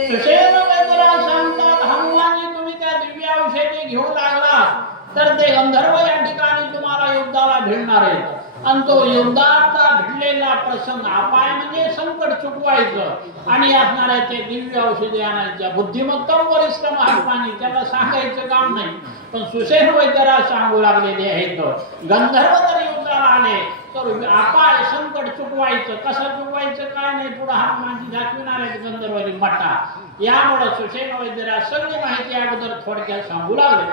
सुशेन वैद्यराज सांगतात हनुमानी तुम्ही त्या दिव्य औषधी घेऊ लागला तर ते गंधर्व या ठिकाणी तुम्हाला युद्धाला भिडणार आहेत आणि तो युद्धाचा भिडलेला प्रसंग अपाय म्हणजे संकट चुकवायचं आणि असणाऱ्या ते दिव्य औषधी आणायच्या. बुद्धिमत्तम वरिष्ठ हनुमानी त्याला सांगायचं काम नाही पण सुशेन वैद्यराज सांगू लागलेले आहेत गंधर्व जर युद्धाला आले तर अपाय संकट चुकवायचं. कसं चुकवायचं काय नाही पुढे हनुमानजी दाखविणार आहेत गंधर्वारी मठा. यामुळे सुशेन वैद्यराज सगळी माहिती अगोदर थोडक्यात सांगू लागले.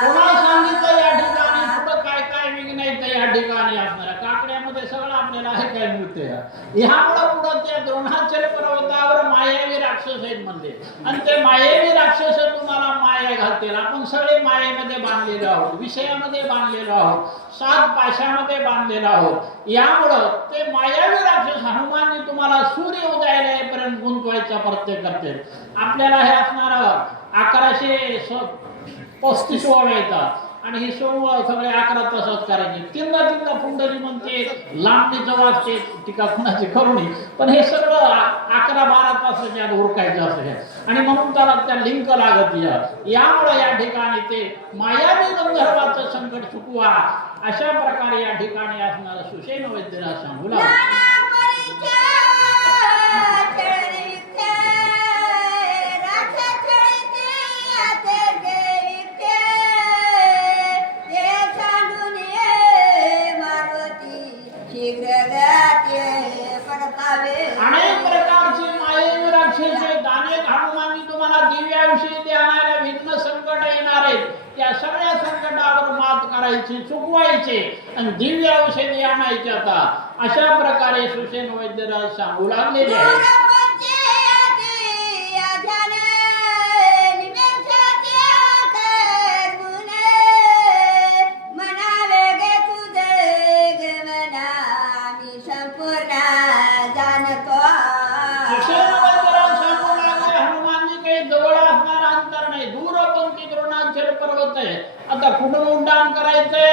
कोणाला सांगितलं या ठिकाणी पुढं काय काय विघ्न आहेत या ठिकाणी असणाऱ्या काकड्यामध्ये सगळं आपल्याला हे काय मिळते. ह्यामुळं पुढं त्या द्रोणाचल पर्वतावर मायावी राक्षस आहेत म्हणले आणि ते मायावी राक्षस तुम्हाला माया घालतील. आपण सगळे मायेमध्ये बांधलेलो आहोत, विषयामध्ये बांधलेलो आहोत, 7 पाशामध्ये बांधलेलो आहोत. यामुळं ते मायावी राक्षस हनुमानने तुम्हाला सूर्य उदयाला येईपर्यंत गुंतवायचा प्रत्यय करते. आपल्याला हे असणार 1135 ओळ येतात आणि ही 16 सगळे 11 तासात करायचे. तीनदा पुंडरी म्हणते लांबणीचं वाचते टीका कुणाची करूनही पण हे सगळं 11-12 तासाच्या आत उरकायचं असं आणि म्हणून त्याला त्या लिंक लागत यामुळे या ठिकाणी ते मायावी गंधर्वाचं संकट चुकवा अशा प्रकारे या ठिकाणी असणारा सुशेन वैद्यराज सांगू लागला. अनेक प्रकारचे मायेवी राक्षस आहेत. अनेक हनुमानी तुम्हाला दिव्याविषयी द्यायला विघ्न संकट येणार आहेत. त्या सगळ्या संकटावर मात करायची चुकवायचे आणि दिव्य औषधी आणायचे. आता अशा प्रकारे सुशेन वैद्यराज सांगू लागलेले आहेत. आता कुठून उड्डाण करायचंय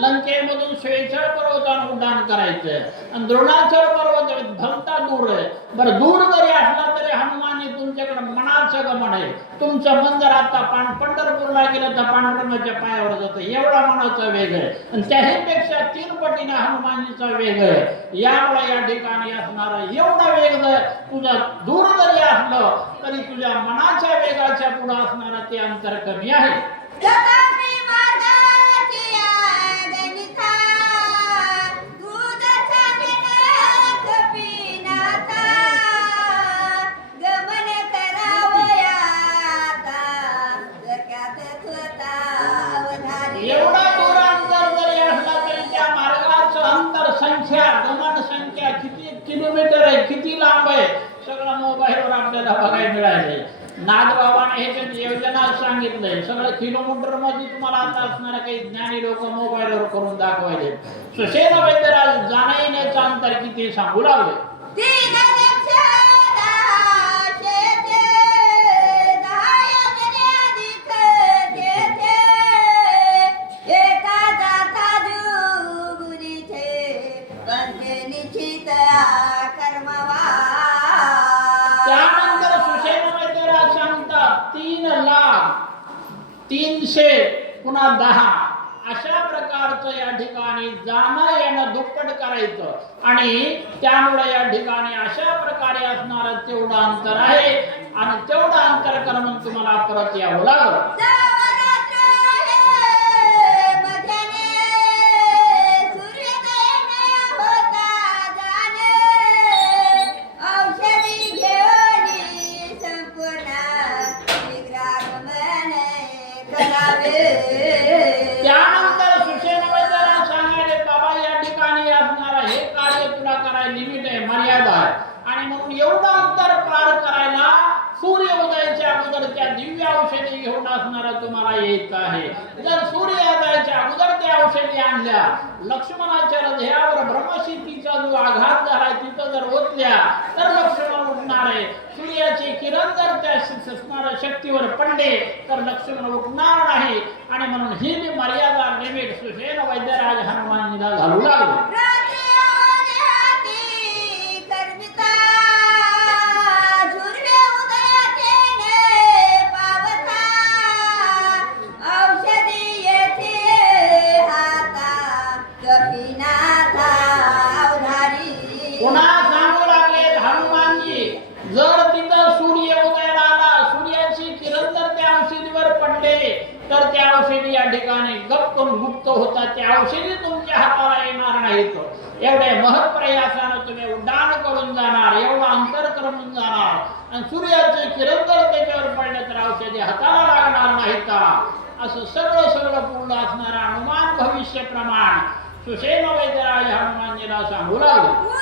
लंकेमधून स्वेच्छळ पर्वतानं उड्डाण करायचंय आणि द्रोणाचल पर्वत भलता दूर आहे. बरं दूर जरी असला तरी हनुमानी तुमच्याकडे मनाचं गमन आहे. तुमचं मन जर आता पंढरपूरला गेलं तर पांडुरंगाच्या पायावर जातं एवढा मनाचा वेग आहे आणि त्याहीपेक्षा 3 पटीने हनुमानीचा वेग आहे. यामुळे या ठिकाणी असणारा एवढा वेग जर तुझा दूर जरी असलं तरी तुझ्या मनाच्या वेगाच्या पुढे असणारा ते अंतर कमी आहे. एवढा दूर अंतर जरी असला तरी त्या मार्गाचं अंतर संख्या गमन संख्या किती किलोमीटर आहे किती लांब आहे सगळं मोबाईलवर आपल्याला बघायला मिळालंय. नाथबाबाने हे योजना सांगितलंय सगळं किलोमीटर मध्ये तुम्हाला आता असणारे काही ज्ञानी लोक मोबाईलवर करून दाखवायचे. सुशेन वैद्यराज जाण्या येण्याचं अंतर किती सांगू लागले. त्यानंतर सुशेन वैद्यराज सांगतात 3,03,00 पुन्हा 10 अशा प्रकारचं या ठिकाणी जाणं येणं दुप्पट करायचं आणि त्यामुळे या ठिकाणी अशा प्रकारे असणारं तेवढं अंतर आहे. आणि तेवढं अंतर करून तुम्हाला परत यावं लागलं. त्यानंतर सुषेण वैद्यराज सांगायले बाबा या ठिकाणी असणारा हे कार्य तुला करायला लिमिट आहे, मर्यादा आहे, आणि म्हणून एवढं अंतर पार करायला सूर्य उदयाच्या अगोदर त्या दिव्य औषधी घेऊन असणारा तुम्हाला यायचं आहे. जर सूर्य उदयाच्या अगोदर त्या औषधी आणल्या, लक्ष्मणाच्या हृदयावर ब्रह्मशितीचा जो आघात झालाय तिथं जर ओतल्या तर लक्ष्मण उठणार आहे. सूर्याचे किरण जर त्या शक्तीवर पडले तर लक्ष्मण उठणार नाही. आणि म्हणून ही जी मर्यादा लिमिट सुषेण वैद्यराज हनुमानजीला घालू लागले. पुन्हा सांगू लागले हनुमानजी, जर तिथं सूर्य उदयाला आला, सूर्याची किरण जर त्या औषधीवर पडले तर त्या औषधी या ठिकाणी गप्प गुप्त होतात, त्या औषधी तुमच्या हाताला येणार नाहीत. एवढे महत्प्रयासानं तुम्ही उड्डाण करून जाणार, एवढं अंतर करून जाणार, आणि सूर्याचे किरण जर त्याच्यावर पडले तर औषधी हाताला लागणार नाहीत. असं सगळं पूर्ण असणारा अनुमान भविष्य प्रमाण सुषेण वैद्यराज हनुमानजीला सांगू लागले.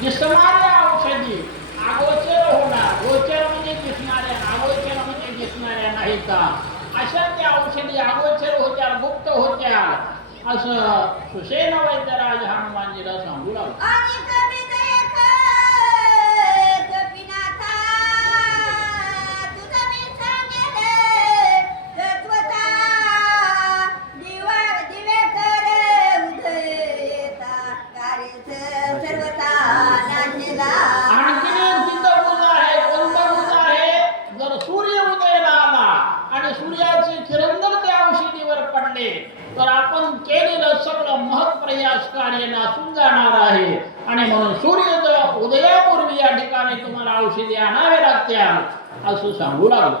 दिसणाऱ्या औषधी अगोचर होणार, गोचर म्हणजे दिसणाऱ्या, अगोचर म्हणजे दिसणाऱ्या नाहीत, अशा त्या औषधी अगोचर होत्या, गुप्त होत्या, असं सुषेण वैद्यराज हनुमानजीला सांगू लागले. तर आपण केलेलं सगळं महत्प्रयास कार्य नासून जाणार आहे. आणि म्हणून सूर्योदय उदयापूर्वी या ठिकाणी तुम्हाला औषधी आणावे लागतील असं सांगू लागलो.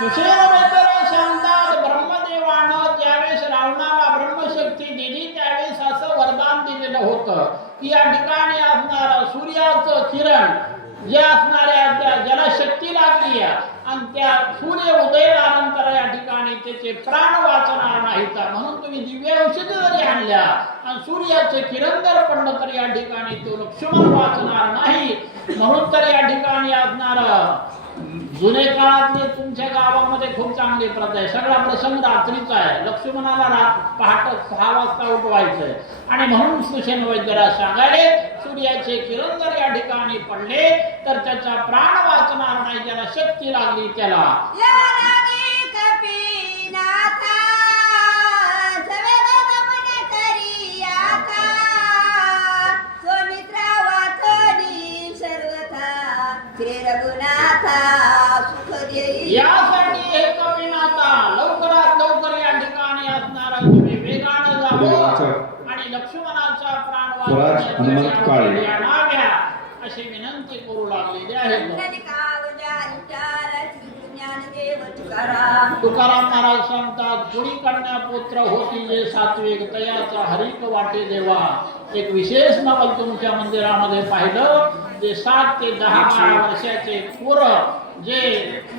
सुषेण वैद्यराज सांगतात, ब्रह्मदेवानं ज्यावेळेस रावणाला ब्रह्मशक्ती दिली त्यावेळेस असं वरदान दिलेलं होतं की या ठिकाणी असणारा सूर्याचं किरण जे असणाऱ्या त्या ज्याला शक्ती लागली आणि त्या सूर्य उदयानंतर या ठिकाणी त्याचे प्राण वाचणार नाहीत. म्हणून तुम्ही दिव्य औषधी जरी आणल्या आणि सूर्याचं किरण जर पडलं तर या ठिकाणी तो लक्ष्मण वाचणार नाही. म्हणून तर या ठिकाणी असणार जुने काळातले तुमच्या गावामध्ये खूप चांगली प्रथा आहे. सगळा प्रसंग रात्रीचा आहे. लक्ष्मणाला पहाटे 6 वाजता उठवायचंय. आणि म्हणून सुषेण वैद्यराज सांगायले, सूर्याचे किरण जर या ठिकाणी पडले तर त्याचा प्राण वाचणार नाही, ज्याला शक्ती लागली त्याला. यासाठी हे कपिनाथा लवकरात लवकर या ठिकाणी असणारा तुम्ही वेगानं जावं आणि लक्ष्मणाचा प्राण वाचवण्याच्या अशी विनंती करू लागलेली आहे. तुकाराम महाराज सांगतात, पुढी कन्या पुत्र होती जे सात्विक तयाचा हरिक वाटे देवा. एक विशेष नवल तुमच्या मंदिरामध्ये पाहिलं, जे 7 ते 10 वर्षाचे पोरं जे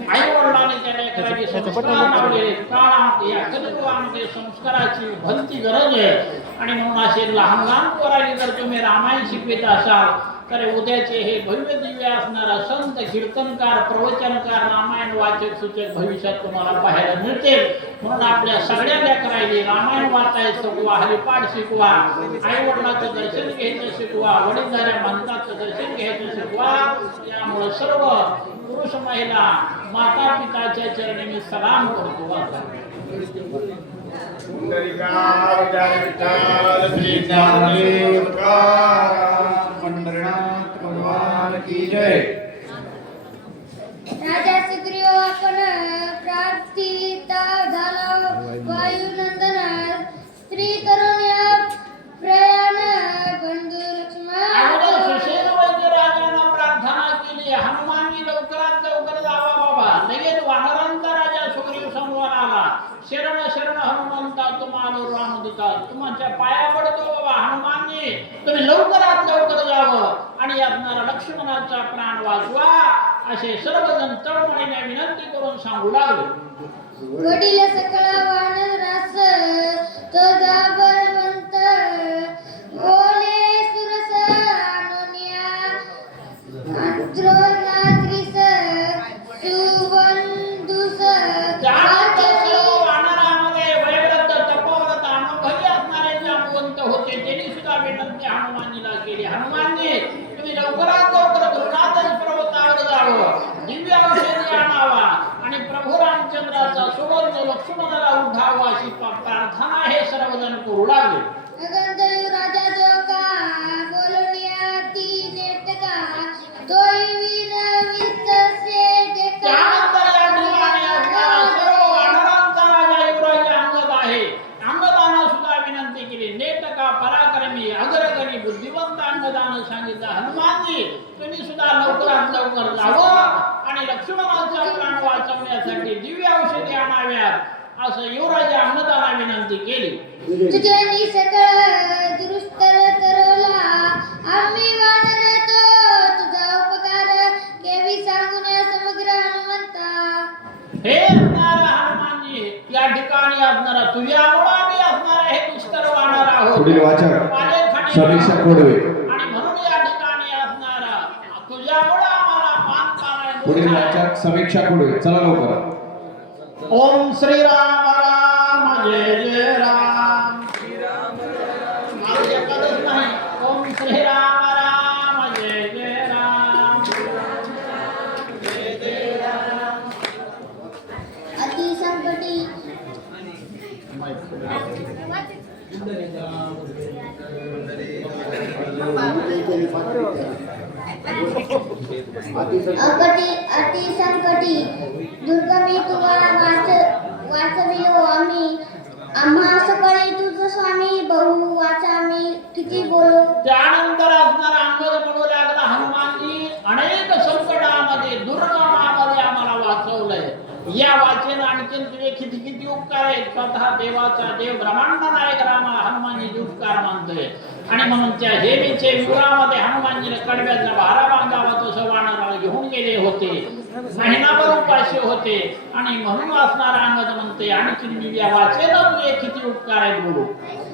आई वडिलांनी त्याला एखादी संस्कार लावले, काळात या कलियुगामध्ये संस्काराची भलती गरज आहे. आणि म्हणून असे लहान लहान पोरांनी जर तुम्ही रामायण शिकवित असाल तर उद्याचे हे भव्य दिव्य असणारा संत कीर्तनकार प्रवचनकार रामायण वाचक सूचक भविष्यात तुम्हाला पाहायला मिळते. म्हणून आपल्या सगळ्या लेकरांनी रामायण वाचायला शिकवा, हरिपाठ शिकवा, आई वडिलांचं दर्शन घ्यायचं शिकवा, वडीलधाऱ्या माणसाचं दर्शन घ्यायचं शिकवा. यामुळे सर्व पुरुष महिला माता पिताच्या चरणी मी सलाम करतो. श्री ज्ञानदेव तुकाराम पंढरीनाथ भगवान की जय. राजा सुग्रीव आपण प्राप्तीता झाला वायुनंदन स्त्री तरुण्या प्रयाण बंधू अगोदर लक्ष्मण सुषेण वैद्य राजानं प्रार्थना केली, हनुमानजी लवकरात लवकर जावा बाबा. लगेच वानरांचा राजा सुग्रीव समोर आला. शरण शरण हनुमंता तुम्हाला रामदूता, तुमच्या पाया पडतो बाबा हनुमानजी, तुम्ही लवकरात लवकर जावं आणि असणारा लक्ष्मणाचा प्राण वाचवा, असे सर्वजण तळमळीने विनंती करून सांगू लागले. वडील सकळ वानरास तो जाबरवंत ओले सुरस अनुनिया आंत्रोनात्रिस सुवंदुस त्यानंतर सर्व वानरामध्ये वयोवृद्ध तपोव्रत अनुभवी असणारे जांबवंत होते. त्यांनी सुद्धा विनंती हनुमानजीला केली, हनुमानजी तुम्ही लवकरात लवकर द्रोणाचार्य पर्वतावर जावं, दिव्य औषधी आणावा आणि प्रभू रामचंद्राचा सुवर्ण लक्ष्मणाला उठावा, अशी प्रार्थना हे सर्वजण करू लागले. अगंधर्व राजा जो का बोलनिया ती नेटका तोई विनवितसे डेका. त्यानंतर या ठिकाणी असणारा सर्व वानरांचा राजा युवराज अंगद आहे. अंगदानं सुद्धा विनंती केली, नेटका पराक्रमी अग्रगणी बुद्धिवंत अंगदानं सांगितलं, हनुमानजी तुम्ही सुद्धा लवकरात लवकर जावं आणि लक्ष्मणाचा प्राण वाचवण्यासाठी दिव्य औषधी आणाव्यात, असं युवराज अंगदानं विनंती केली. तुझे सकळ दुरुस्तर तरला आम्ही वानर तो तुझा उपकार केवी सांगून समग्र हनुमंता. हे असणारा हनुमानजी, या ठिकाणी असणारा तुझ्यामुळे आम्ही असणारा हे दुष्कर वानर आहोत. पुढील वाचक पालेखाणी समीक्षा कोडवे. आणि म्हणून या ठिकाणी असणारा तुझ्यामुळे आम्हाला मान पाळायला पुढील वाचक समीक्षा कोडवे. चला लवकर. ओम श्री राम राम जय जय राम. माझं एकच नाही, ओम श्री राम राम जय जय राम. अति संकटी अति संकटी दुर्गमी तुवा वाचविलो आम्ही. आम्हा सकाळी तुझ स्वामी बहु वाचा आम्ही किती बोलो. त्यानंतर असणारा अंगद म्हणू लागला, हनुमानजी अनेक संकटामध्ये दुर्गमामध्ये आम्हाला वाचवलंय. या वाचेनं आणखीन तुझे किती किती उपकार आहेत. स्वतः देवाचा देव ब्रह्मांड नायक रामा हनुमानजी उपकार मानतोय. आणि म्हणून त्या हेमीचे विवरामध्ये हनुमानजीने कडव्याचा भारा बांधावा तसं वानराला घेऊन गेले होते. महिनाभर उपाशी होते आणि म्हणून असणारा अंगद म्हणते, आणखीन मी या वाचेनं तुझे किती उपकार आहेत बोलू.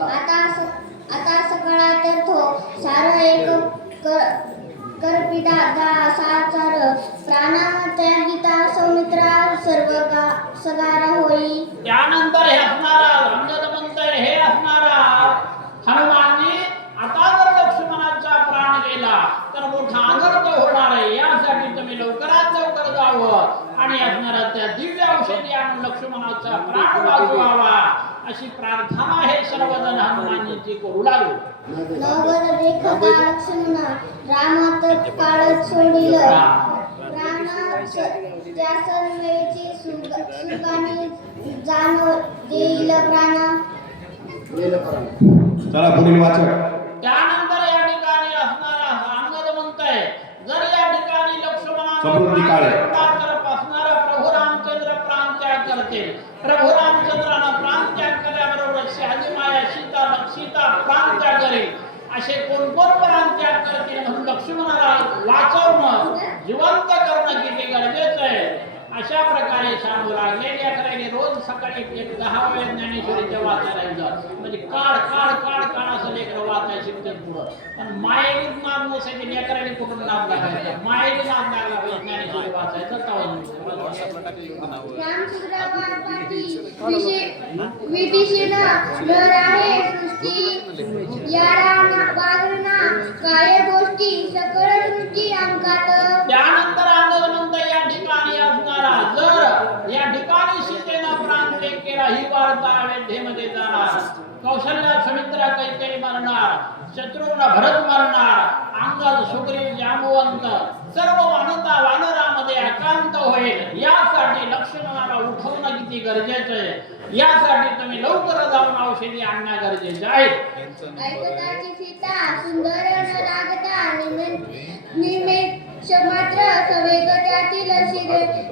आता सकाळा तर तो सार एक करपिता दा साचार प्राणा त्यागिता सौमित्रा सर्व सगारा होई. त्यानंतर हे असणारा अंगद म्हणतोय, हे असणारा हनुमानजी आता जर लक्ष्मणाचा प्राण गेला तर मोठा अनर्थ होणार आहे. यासाठी तुम्ही लवकरात लवकर जावं आणि असणारा त्या दिव्य औषधी आणून लक्ष्मणाचा प्राण वाचवावा, अशी प्रार्थना हे सर्वजण हनुमानजीची करू लागले. नवगर देखता लक्ष्मणा रामात काळ सोडिल प्राणा त्या सर्वेची सुखाने जाणो देईल प्राणा. चला पुढील वाचक. त्यानंतर या ठिकाणी असणारा अंगद म्हणतोय, जर या ठिकाणी समृद्धी काळे. लक्ष्मणाला असणारा प्रभू रामचंद्र प्राण त्याग करतील. प्रभू रामचंद्रानं प्राण त्याग केल्याबरोबर शहाजी माया सीता प्राण त्याग करेल. असे कोण प्राण त्याग करतील म्हणून लक्ष्मणाला वाचवणं जिवंत करणं किती गरजेचं आहे. अशा प्रकारे सांगू लागले. लेकरांनी रोज सकाळी एक 10 वेळा ज्ञानेश्वरीच्या वाचायला जात, म्हणजे काळ काळ काळ काळ असं लेकर वाचायला शिकते पुढं. पण मायेने नाद नसायचे, लेकरांनी कुठून नाद लागायचा, मायेने नाद लागला पाहिजे ज्ञानेश्वरी वाचायचं विटिशीनं नर आहे सृष्टी या वागणा काय गोष्टी सकळ सृष्टी अंकात. त्यानंतर अंगदमंत या ठिकाणी असणारा, जर या ठिकाणी सीतेनं प्राण त्याग केला, ही वार्ता अयोध्येमध्ये जाणार. कौशल्या सुमित्रा कैकेयी मरणार, शत्रुघ्न भरत मरणार, अंगद सुग्रीव जांबुवंत सर्व वानता वानरामध्ये एकांत होईल. यासाठी लक्ष्मणाला उठवणं किती गरजेचं आहे, यासाठी तुम्ही लवकर जाऊन औषधी आणणं गरजेचं आहे. ऐकताची सीता सुंदर न लागता निमेष मात्र सवेग त्यातील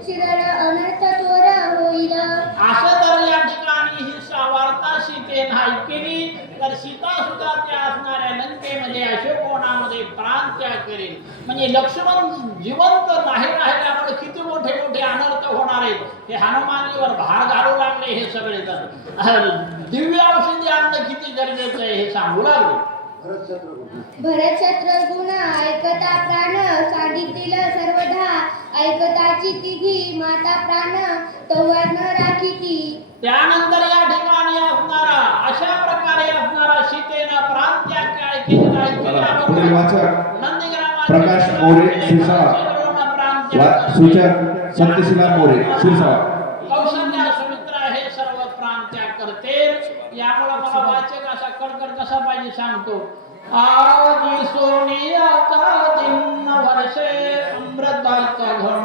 शिरड अनर्थ थोर होईल. असं जर या ठिकाणी ही वार्ता सीतेनं ऐकली तर सीता सुद्धा त्या असणाऱ्या लंकेमध्ये अशोकवनामध्ये प्राण त्याग करेल. म्हणजे लक्ष्मण जिवंत नाही राहिल्यामुळे किती मोठे मोठे अनर्थ होणार आहेत हे हनुमानीवर भार घालू लागले. हे सगळे जण दिव्य औषधी आणणं किती गरजेचं आहे हे सांगू लागले. भरत शत्रुघ्न ऐकता प्राण सांडितील सर्वधा ऐकताची तिघी माता प्राण तोवर न राखीती. त्यानंतर या ठिकाणी असणारा अशा प्रकारे असणारा सीतेनं प्राण त्याग काय केला. पुढील वाचक प्रकाश मोरे शिरसावा, सूचक सत्यशीला मोरे शिरसावा. कौशल्या सुमित्रा हे सर्व प्राण त्याग करते. यामुळे मला वाचक असा कडकड कसा पाहिजे सांगतो. आजी सोनियाचा 3 वर्षे अमृताचा घन